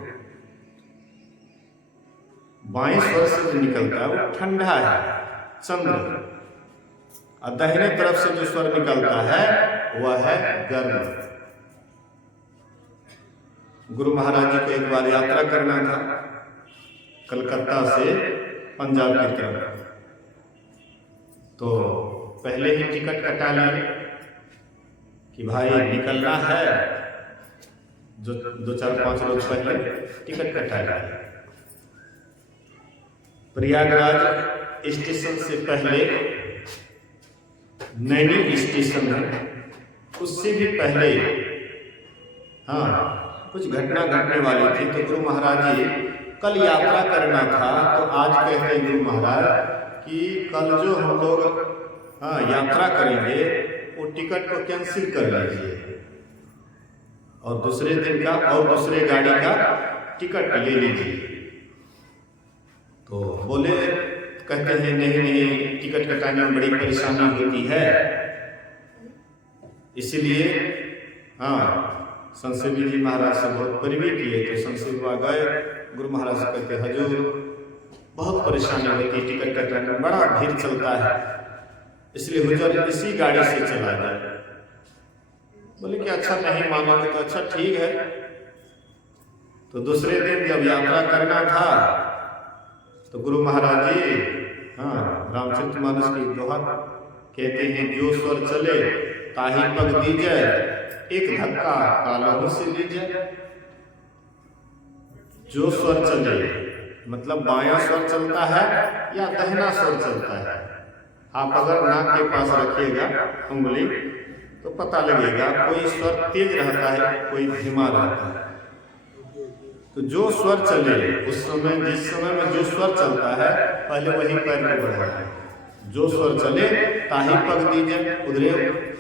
बाएं स्वर से जो निकलता है वो ठंडा है, चंद्र, और दाहिने तरफ से जो स्वर निकलता है वह है गर्म। गुरु महाराज जी को एक बार यात्रा करना था कलकत्ता से पंजाब की तरफ, तो पहले ही टिकट कटा लिए कि भाई निकलना है, जो 2-4-5 रोज पहले टिकट कटा लिया। प्रयागराज स्टेशन से पहले नैनी स्टेशन है, उससे भी पहले कुछ घटना घटने वाली थी। तो गुरु महाराज जी कल यात्रा करना था, तो आज कहते हैं गुरु महाराज कि कल जो हम लोग यात्रा करेंगे वो टिकट को कैंसिल कर लीजिए, और दूसरे दिन का और दूसरे गाड़ी का टिकट ले लीजिए। तो बोले, कहते हैं नहीं नहीं, टिकट कटाने में बड़ी परेशानी होती है, इसीलिए हाँ संत शिव जी महाराज से बहुत परिवी किए। तो संत शिव बाबा गए, गुरु महाराज से कहते हजूर बहुत परेशानी होती है, टिकट कटाने में बड़ा भीड़ चलता है, इसलिए हुजूर इसी गाड़ी से चला जाए। बोले कि अच्छा नहीं मानोगे तो अच्छा ठीक है। तो दूसरे दिन जब यात्रा करना था तो गुरु महाराज जी हाँ रामचरितमानस की दोहा कहते हैं, जो स्वर चले ताही पग दीजिए, एक धक्का कालहु से लीजिए। जो स्वर चले मतलब बायां स्वर चलता है या दाहिना स्वर चलता है। आप अगर नाक के पास रखिएगा उंगली तो पता लगेगा, कोई स्वर तेज रहता है, कोई धीमा रहता है। तो जो स्वर चले उस समय, जिस समय में जो स्वर चलता है पहले वही पैर को बढ़ाइए। जो स्वर चले ताही पग दीजिए, उधरे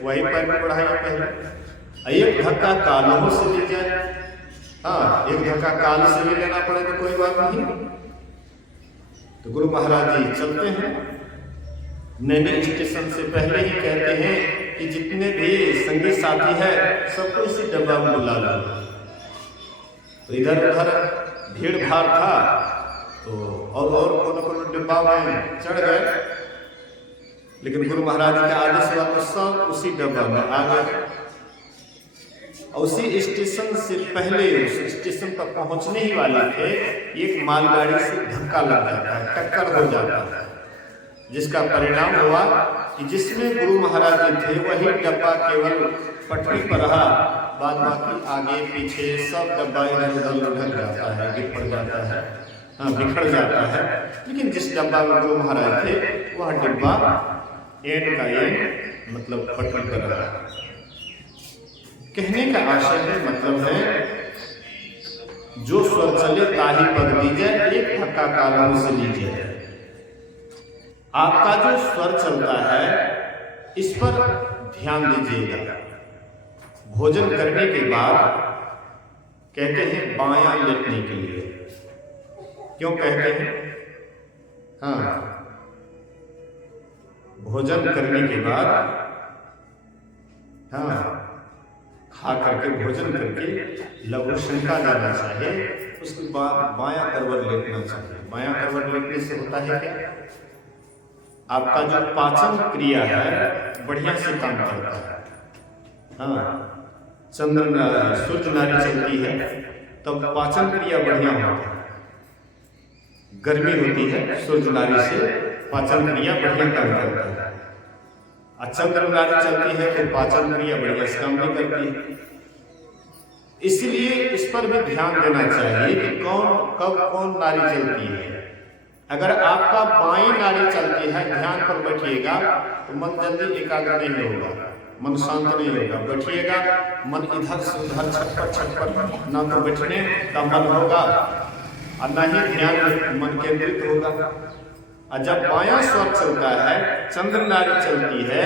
वही पैर को बढ़ाइए पहले। एक धक्का कालहु से लीजिए। हाँ, एक धक्का काल से भी लेना पड़े तो कोई बात नहीं। तो गुरु महाराज जी चलते हैं, नैनी स्टेशन से पहले ही कहते हैं कि जितने भी संगी साथी है सबको इसी डब्बा में बुला लो। तो इधर उधर भीड़ भाड़ था तो और कोनो डिब्बा में चढ़ गए, लेकिन गुरु महाराज के आदेश हुआ तो सब उसी डब्बा में आ गए। उसी स्टेशन से पहले उस स्टेशन पर पहुंचने ही वाले थे, एक मालगाड़ी से धक्का लग जाता है, टक्कर हो जाता है, जिसका परिणाम हुआ कि जिसमें गुरु महाराज जी थे वही डब्बा केवल पटरी पर रहा, बाद बाकी आगे पीछे सब डब्बा इधर उधर ढक जाता है, गिर पड़ जाता है, हाँ बिखर जाता है। लेकिन जिस डब्बा में गुरु महाराज थे वह डिब्बा एंड का एंड मतलब पटरी पर रहा। कहने का आशय है, मतलब है, जो स्वर चले ताही पग दीजिए, एक धक्का कालहु से लीजिए। आपका जो स्वर चलता है इस पर ध्यान दीजिएगा। भोजन करने के बाद कहते हैं बायां लेटने के लिए। क्यों कहते हैं? हाँ, भोजन करने के बाद हाँ खा करके भोजन करके लघु शंका जाना चाहिए, उसके बाद बायां करवट लेटना चाहिए। बायां करवट लेटने से होता है क्या? आपका जो पाचन क्रिया है बढ़िया से काम करता है। हाँ, सूर्य नाड़ी चलती है तब पाचन क्रिया बढ़िया होती है। गर्मी होती है, सूर्य नाड़ी से पाचन क्रिया बढ़िया काम करता है। चंद्र नाड़ी चलती है तो पाचन क्रिया बढ़िया से काम नहीं करती है। इसलिए इस पर भी ध्यान देना चाहिए कि कौन नाड़ी चलती है। अगर आपका बाईं नाड़ी चलती है, ध्यान पर बैठिएगा तो मन जल्दी एकाग्र नहीं होगा, मन शांत नहीं होगा। बैठिएगा मन इधर से उधर छटपट ना तो बैठने का मन होगा और ना ही ध्यान मन केंद्रित होगा। और जब बायां स्वर चलता है, चंद्र नाड़ी चलती है,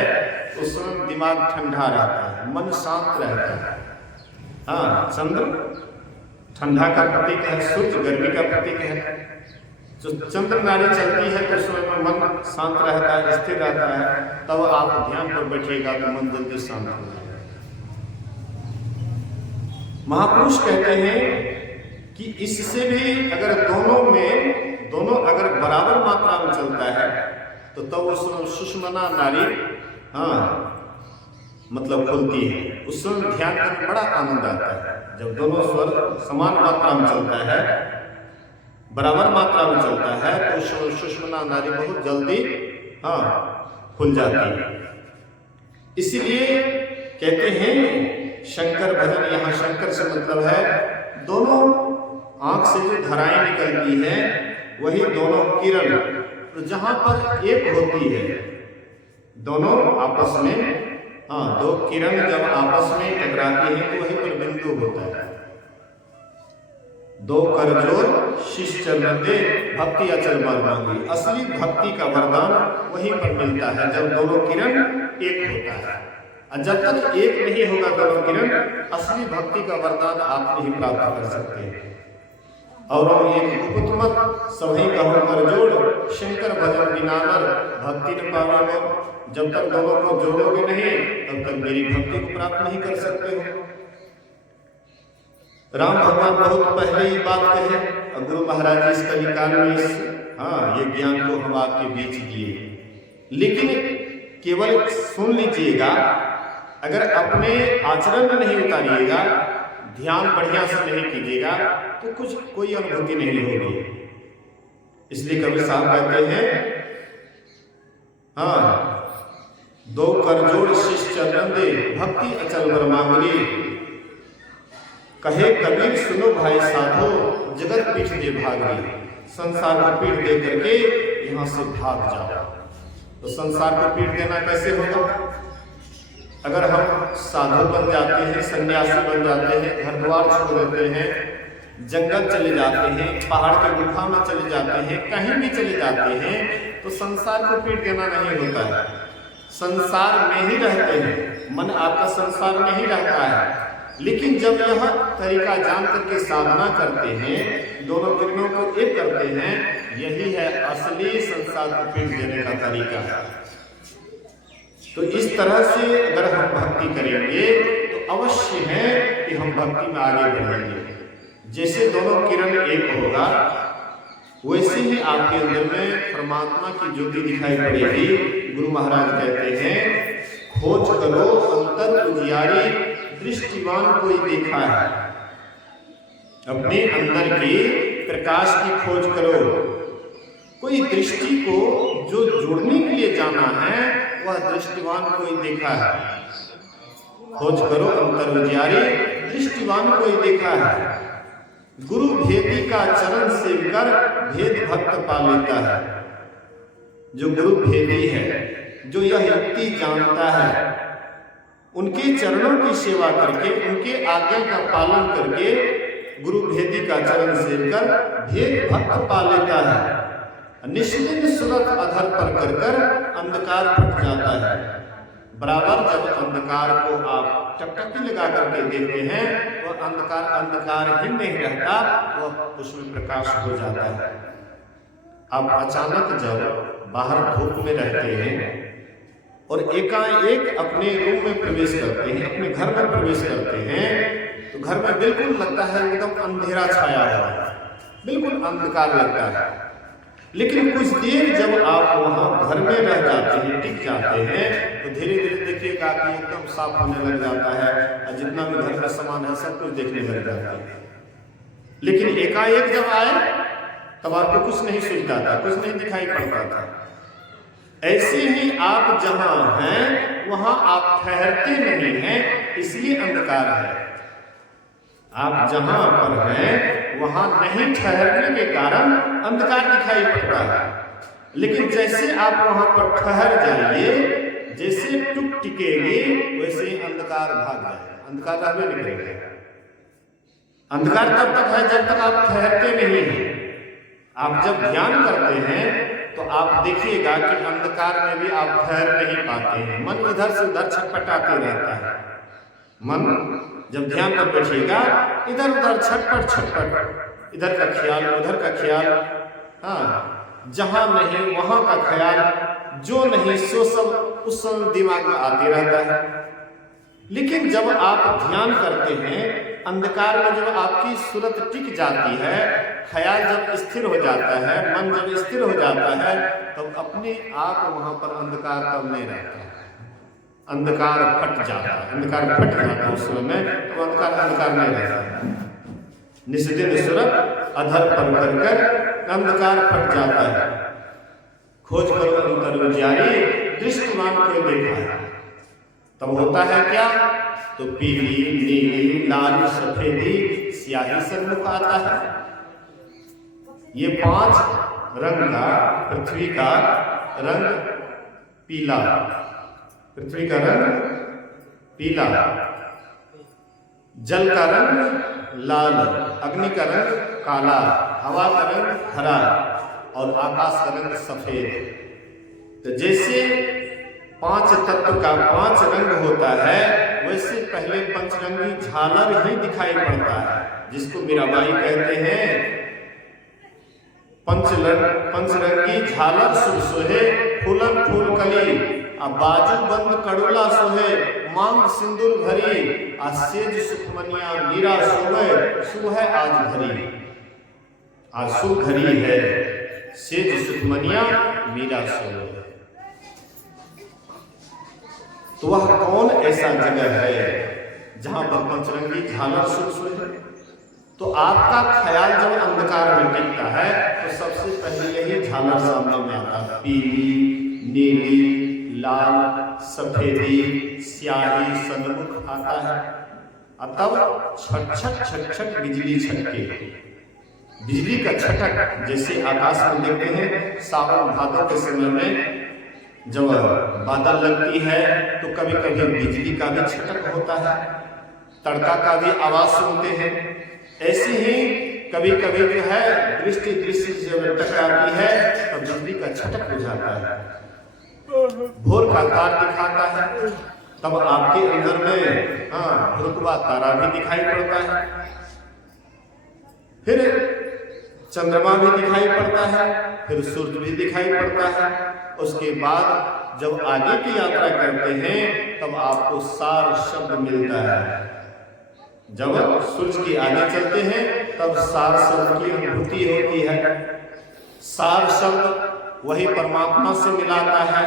तो उस समय दिमाग ठंडा रहता है, मन शांत रहता है। हाँ, चंद्र ठंडा का प्रतीक है, सूर्य गर्मी का प्रतीक है। जो चंद्र नाड़ी चलती है तो उस समय मन शांत रहता है, स्थिर रहता है। तब आप ध्यान पर बैठिएगा तो मन जल्दी शांत हो जाएगा। महापुरुष कहते हैं कि इससे भी अगर दोनों अगर बराबर मात्रा में चलता है तो तब उस सुषुम्ना नाड़ी हाँ मतलब खुलती है। उस समय ध्यान करने बड़ा आनंद आता है। जब दोनों स्वर समान मात्रा में चलता है, बराबर मात्रा में चलता है, तो सुषुम्ना नाड़ी बहुत जल्दी हाँ खुल जाती है। इसीलिए कहते हैं शंकर भजन, यहाँ शंकर से मतलब है दोनों आंख से जो धाराएं निकलती हैं वही दोनों किरण, तो जहां पर एक होती है दोनों आपस में, हाँ दो किरण जब आपस में टकराती है तो वही पर बिंदु होता है। दो कर जोड़ शीश चरण दे, भक्ति अचल बर मांगी। असली भक्ति का वरदान वहीं पर मिलता है जब दोनों किरण एक होता है। और जब तक एक नहीं होगा दोनों किरण, असली भक्ति का वरदान आप नहीं प्राप्त कर सकते। और एक गुप्त मत सभी कहो कर जोड़, शंकर भजन बिनानर भक्ति न पावे। जब तक दोनों को जोड़ोगे नहीं तब तक मेरी भक्ति को प्राप्त नहीं कर सकते हो। राम भगवान बहुत पहले ही बात कहे और गुरु महाराज जी इस कलिकाल में ये ज्ञान को हम आपके बीच दिए, लेकिन केवल सुन लीजिएगा, अगर अपने आचरण में नहीं उतारिएगा, ध्यान बढ़िया से नहीं कीजिएगा तो कोई अनुभूति नहीं होगी। इसलिए कबीर साहब कहते हैं, दो कर जोड़ शीश चरण दे, भक्ति अचल वर मांगली। कहे कबीर सुनो भाई साधो, जगत पीठ दे भागरी। संसार को पीठ दे करके यहाँ से भाग जाओ। तो संसार को पीठ देना कैसे होगा? अगर हम साधु बन जाते हैं, सन्यासी बन जाते हैं, घर द्वार छोड़ देते हैं, जंगल चले जाते हैं, पहाड़ के गुफा में चले जाते हैं, कहीं भी चले जाते हैं, तो संसार को पीठ देना नहीं होता है। संसार में ही रहते हैं, मन आपका संसार में ही रहता है। लेकिन जब यह तरीका जान करके साधना करते हैं, दोनों किरणों को एक करते हैं, यही है असली संसार को पीठ देने का तरीका। तो इस तरह से अगर हम भक्ति करेंगे तो अवश्य है कि हम भक्ति में आगे बढ़ेंगे। जैसे दोनों किरण एक होगा, वैसे ही आपके अंदर में परमात्मा की ज्योति दिखाई पड़ेगी। गुरु महाराज कहते हैं, खोज करो अंतर उजियारी, दृष्टिवान कोई देखा है। अपने अंदर के प्रकाश की खोज करो। कोई दृष्टि को जो जोड़ने के लिए जाना है, वह दृष्टिवान कोई देखा है। खोज करो अंतर उजियारी, दृष्टिवान कोई देखा है। गुरु भेदी का चरण सेवकर, भेद भक्त पा लेता है। जो गुरु भेदी है, जो यह युक्ति जानता है, उनके चरणों की सेवा करके, उनके आज्ञा का पालन करके गुरु भेदी का चरण सेवकर भेद भक्त पा लेता है। निश्चित सुरत अधर पर कर कर अंधकार फट जाता है। बराबर जब अंधकार को आप टकटकी लगा करके देखते हैं तो अंधकार ही नहीं रहता, वह उसमें प्रकाश हो जाता है। आप अचानक जब बाहर धूप में रहते हैं और एकाएक अपने रूम में प्रवेश करते हैं, अपने घर में प्रवेश करते हैं, तो घर में बिल्कुल लगता है एकदम अंधेरा छाया हुआ है, बिल्कुल अंधकार लगता है। लेकिन कुछ देर जब आप वहाँ घर में रह जाते हैं, टिक जाते हैं, तो धीरे धीरे देखिएगा कि एकदम साफ होने लग जाता है और जितना भी घर का सामान है सब कुछ देखने लग जाता है। लेकिन एकाएक जब आए तब आपको कुछ नहीं सूझता था, कुछ नहीं दिखाई पड़ता था। ऐसे ही आप जहां हैं वहां आप ठहरते नहीं हैं, इसलिए अंधकार है। आप जहां पर हैं वहां नहीं ठहरने के कारण अंधकार दिखाई पड़ता है। लेकिन जैसे आप वहां पर ठहर जाइए, जैसे टुक टिकेंगे, वैसे ही अंधकार भाग जाएगा, अंधकार रहबे नहीं करेगा। अंधकार तब तक है जब तक आप ठहरते नहीं हैं। आप जब ध्यान करते हैं तो आप देखिएगा कि अंधकार में भी आप ठहर नहीं पाते हैं, मन इधर से उधर छटपटाते रहता है। मन जब ध्यान पर बैठिएगा, इधर उधर छटपट, इधर का ख्याल उधर का ख्याल, जहां नहीं वहां का ख्याल, जो नहीं सो सब उस समय दिमाग में आते रहता है। लेकिन जब आप ध्यान करते हैं, अंधकार में जब आपकी सूरत टिक जाती है, ख्याल जब स्थिर हो जाता है, मन जब स्थिर हो जाता है, तब अपने आप वहां पर अंधकार तब नहीं रहता है, अंधकार फट जाता है। अंधकार फट जाता है उस समय, तो अंधकार नहीं रहता। निस्दिन सूरत अधर पर कर अंधकार फट जाता है। खोज करो अंतर उजियारी, दृष्टिवान को देखा है। तब होता है क्या? तो पीली नीली लाल सफेदी स्याही सन्मुख आता है। ये 5 रंग का, पृथ्वी का रंग पीला, पृथ्वी का रंग पीला, जल का रंग लाल, अग्नि का रंग काला, हवा का रंग हरा और आकाश का रंग सफेद। तो जैसे 5 तत्व का 5 रंग होता है, वैसे पहले पंचरंगी झालर ही दिखाई पड़ता है, जिसको मीराबाई कहते हैं पंचरंगी झालर सुर सोहे, फूलन फूल कली, अब बाजू बंद कड़ोला सोहे, मांग सिंदूर भरी, आज सेज सुखमनिया मीरा सोहे, सुबह आज भरी। आज सुख घड़ी है, सेज सुखमनिया मीरा सोहे। तो वह कौन ऐसा जगह है जहां पर पंचरंगी झालर सुर सोहे? तो आपका ख्याल जब अंधकार में टिकता है तो सबसे पहले यही झालर सामने में आता है, पीली, नीली, लाल, सफेदी, स्याही, सन्मुख आता है। तब छट छट छट छट बिजली छटके, बिजली का छटक जैसे आकाश में देखते हैं सावन भादों के समय में जब बादल लगती है तो कभी कभी बिजली का भी छटक होता है, तड़का का भी आवाज सुनते हैं। ऐसे ही कभी कभी जो है दृष्टि जब टकराती है तो बिजली का छटक हो जाता है, भोर का तार दिखाता है, तब आपके अंदर में रुतबा तारा भी दिखाई पड़ता है, फिर चंद्रमा भी दिखाई पड़ता है, फिर सूर्य भी दिखाई पड़ता है। उसके बाद जब आगे की यात्रा करते हैं तब आपको सार शब्द मिलता है। जब सूर्य के आगे चलते हैं तब सार शब्द की अनुभूति होती है। सार शब्द वही परमात्मा से मिलाता है।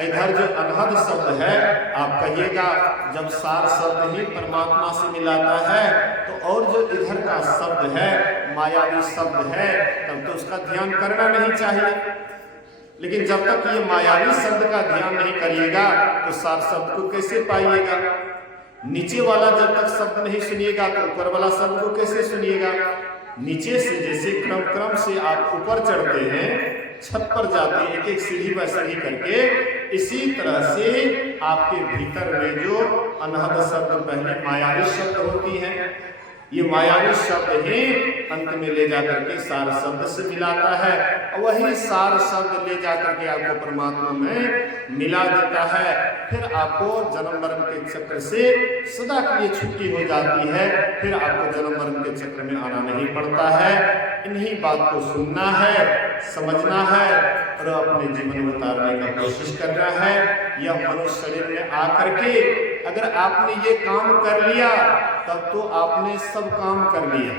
इधर जो अनहद शब्द है, आप कहिएगा जब सार शब्द ही परमात्मा से मिलाता है तो और जो इधर का शब्द है मायावी शब्द है तब तो उसका ध्यान करना नहीं चाहिए। लेकिन जब तक ये मायावी शब्द का ध्यान नहीं करिएगा तो सार शब्द को कैसे पाइएगा? नीचे वाला जब तक शब्द नहीं सुनिएगा तो ऊपर वाला शब्द को कैसे सुनिएगा? नीचे से जैसे क्रम क्रम से आप ऊपर चढ़ते हैं, छत पर जाते हैं एक एक सीढ़ी पर सीढ़ी करके, इसी तरह से आपके भीतर में जो अनहद शब्द पहले मायावी शब्द होती है, ये मायावी शब्द ही अंत में ले जाकर के सार शब्द से मिलाता है। वही सार शब्द ले जाकर के आपको परमात्मा में मिला देता है। फिर आपको जन्म मरण के चक्र से सदा के लिए छुट्टी हो जाती है। फिर आपको जन्म मरण के चक्र में आना नहीं पड़ता है। इन्हीं बात को सुनना है, समझना है और अपने जीवन में उतारने का कोशिश करना है। यह मनुष्य शरीर में आकर के अगर आपने ये काम कर लिया तब तो आपने सब काम कर लिया।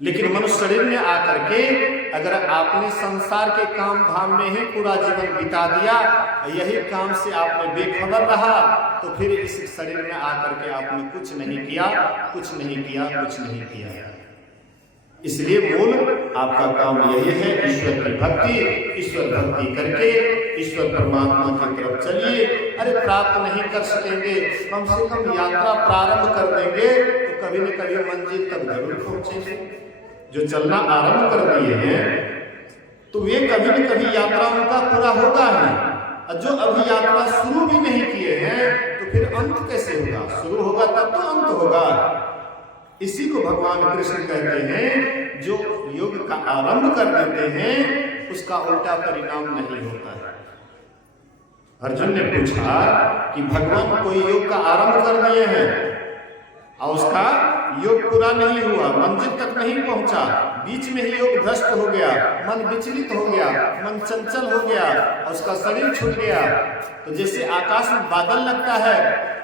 लेकिन मनुष्य शरीर में आकर के अगर आपने संसार के काम धाम में ही पूरा जीवन बिता दिया, यही काम से आपने बेखबर रहा, तो फिर इस शरीर में आकर के आपने कुछ नहीं किया, कुछ नहीं किया, कुछ नहीं किया। इसलिए मूल आपका काम यही है, ईश्वर की भक्ति। ईश्वर भक्ति करके ईश्वर परमात्मा की तरफ चलिए। अरे प्राप्त नहीं कर सकेंगे, कम से कम यात्रा प्रारंभ कर देंगे तो कभी न कभी मंजिल तक जरूर पहुंचेंगे। जो चलना आरंभ कर दिए हैं तो वे कभी न कभी यात्रा उनका पूरा होगा ही, और जो अभी यात्रा शुरू भी नहीं किए हैं तो फिर अंत कैसे होगा? शुरू होगा तब तो अंत होगा। इसी को भगवान कृष्ण कहते हैं, जो योग का आरंभ कर देते हैं उसका उल्टा परिणाम नहीं होता है। अर्जुन ने पूछा कि भगवान कोई योग का आरंभ कर दिए हैं और उसका योग पूरा नहीं हुआ, मंजिल तक नहीं पहुंचा, बीच में ही योग भ्रष्ट हो गया, मन विचलित हो गया, मन चंचल हो गया और उसका शरीर छूट गया। तो जैसे आकाश में बादल लगता है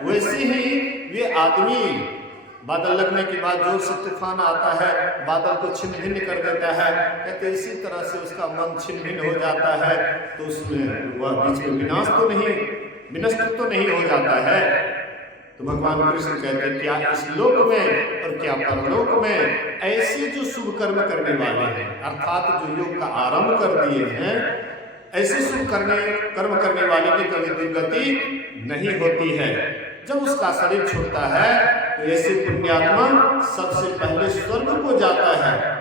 वैसे ही वे आदमी बादल लगने के बाद जोर से तूफान आता है, बादल को छिन्न भिन्न कर देता है। कहते इसी तरह से उसका मन छिन्न भिन्न हो जाता है तो उसमें वह बीच में विनष्ट तो नहीं हो जाता है। तो भगवान कृष्ण कहते हैं क्या इस लोक में और क्या परलोक में ऐसे जो शुभ कर्म करने वाले हैं, अर्थात जो योग का आरंभ कर दिए हैं, ऐसे शुभ कर्म करने वाले की कभी दुर्गति नहीं होती है। जब उसका शरीर छूटता है तो ऐसे पुण्यात्मा सबसे पहले स्वर्ग को जाता है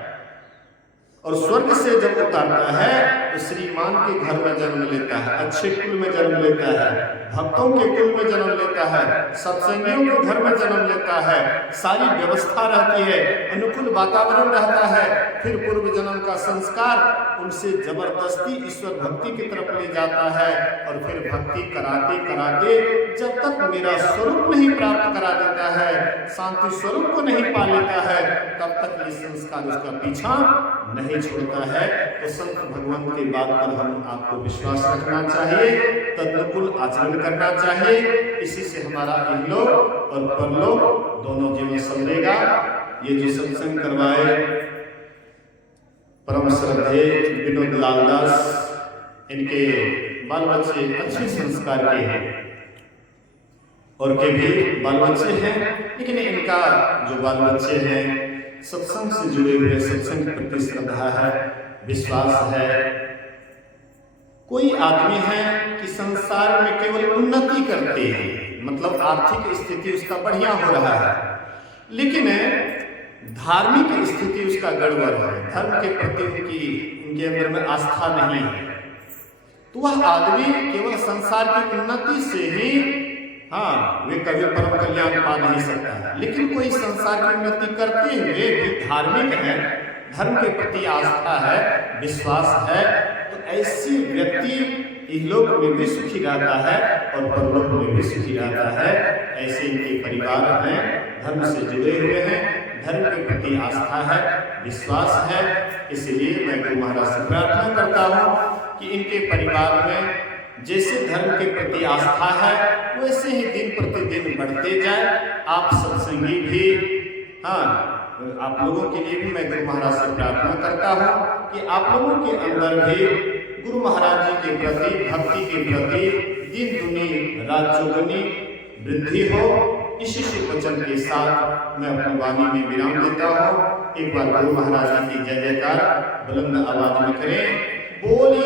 और स्वर्ग से जब उतारता है तो श्रीमान के घर में जन्म लेता है, अच्छे कुल में जन्म लेता है, भक्तों के कुल में जन्म लेता है, सत्संगियों के घर में जन्म लेता है, सारी व्यवस्था रहती है, अनुकूल वातावरण रहता है। फिर पूर्व जन्म का संस्कार उनसे जबरदस्ती ईश्वर भक्ति की तरफ ले जाता है और फिर भक्ति कराते कराते जब तक मेरा स्वरूप नहीं प्राप्त करा देता है, शांति स्वरूप को नहीं पा लेता है, तब तक ये संस्कार उसका पीछा नहीं छोड़ता है। तो संत भगवान की बात पर हम आपको विश्वास रखना चाहिए, तदनुकूल आचरण करना चाहिए। इसी से हमारा इहलोक और परलोक दोनों जीवन संभलेगा। ये जो सत्संग करवाए परम श्रद्धेय विनोद लाल दास, इनके बाल बच्चे अच्छे संस्कार के हैं और के भी बाल बच्चे हैं, लेकिन इनका जो बाल बच्चे हैं सत्संग से जुड़े हुए, सत्संग के प्रति श्रद्धा है, विश्वास है। कोई आदमी है कि संसार में केवल उन्नति करते हैं, मतलब आर्थिक स्थिति उसका बढ़िया हो रहा है, लेकिन धार्मिक स्थिति उसका गड़बड़ है, धर्म के प्रति उनके अंदर में आस्था नहीं है, तो वह आदमी केवल संसार की उन्नति से ही वे कभी परम कल्याण पा नहीं सकता है। लेकिन कोई संसार की उन्नति करते हुए भी धार्मिक है, धर्म के प्रति आस्था है, विश्वास है, तो ऐसी व्यक्ति इहलोक में भी सुखी रहता है और परलोक में भी सुखी रहता है। ऐसे इनके परिवार हैं, धर्म से जुड़े हुए हैं, धर्म के प्रति आस्था है, विश्वास है। इसलिए मैं गुरु महाराज से प्रार्थना करता हूँ कि इनके परिवार में जैसे धर्म के प्रति आस्था है वैसे ही दिन प्रतिदिन बढ़ते जाए। आप सत्संगी भी आप लोगों के लिए भी मैं गुरु महाराज से प्रार्थना करता हूँ कि आप लोगों के अंदर भी गुरु महाराज जी के प्रति, भक्ति के प्रति दिन दुनी रात चौगुनी वृद्धि हो। इसी वचन के साथ मैं अपनी वाणी में विराम देता हूँ। एक बार गुरु महाराज जी की जय जयकार बुलंद आवाज में करें। बोल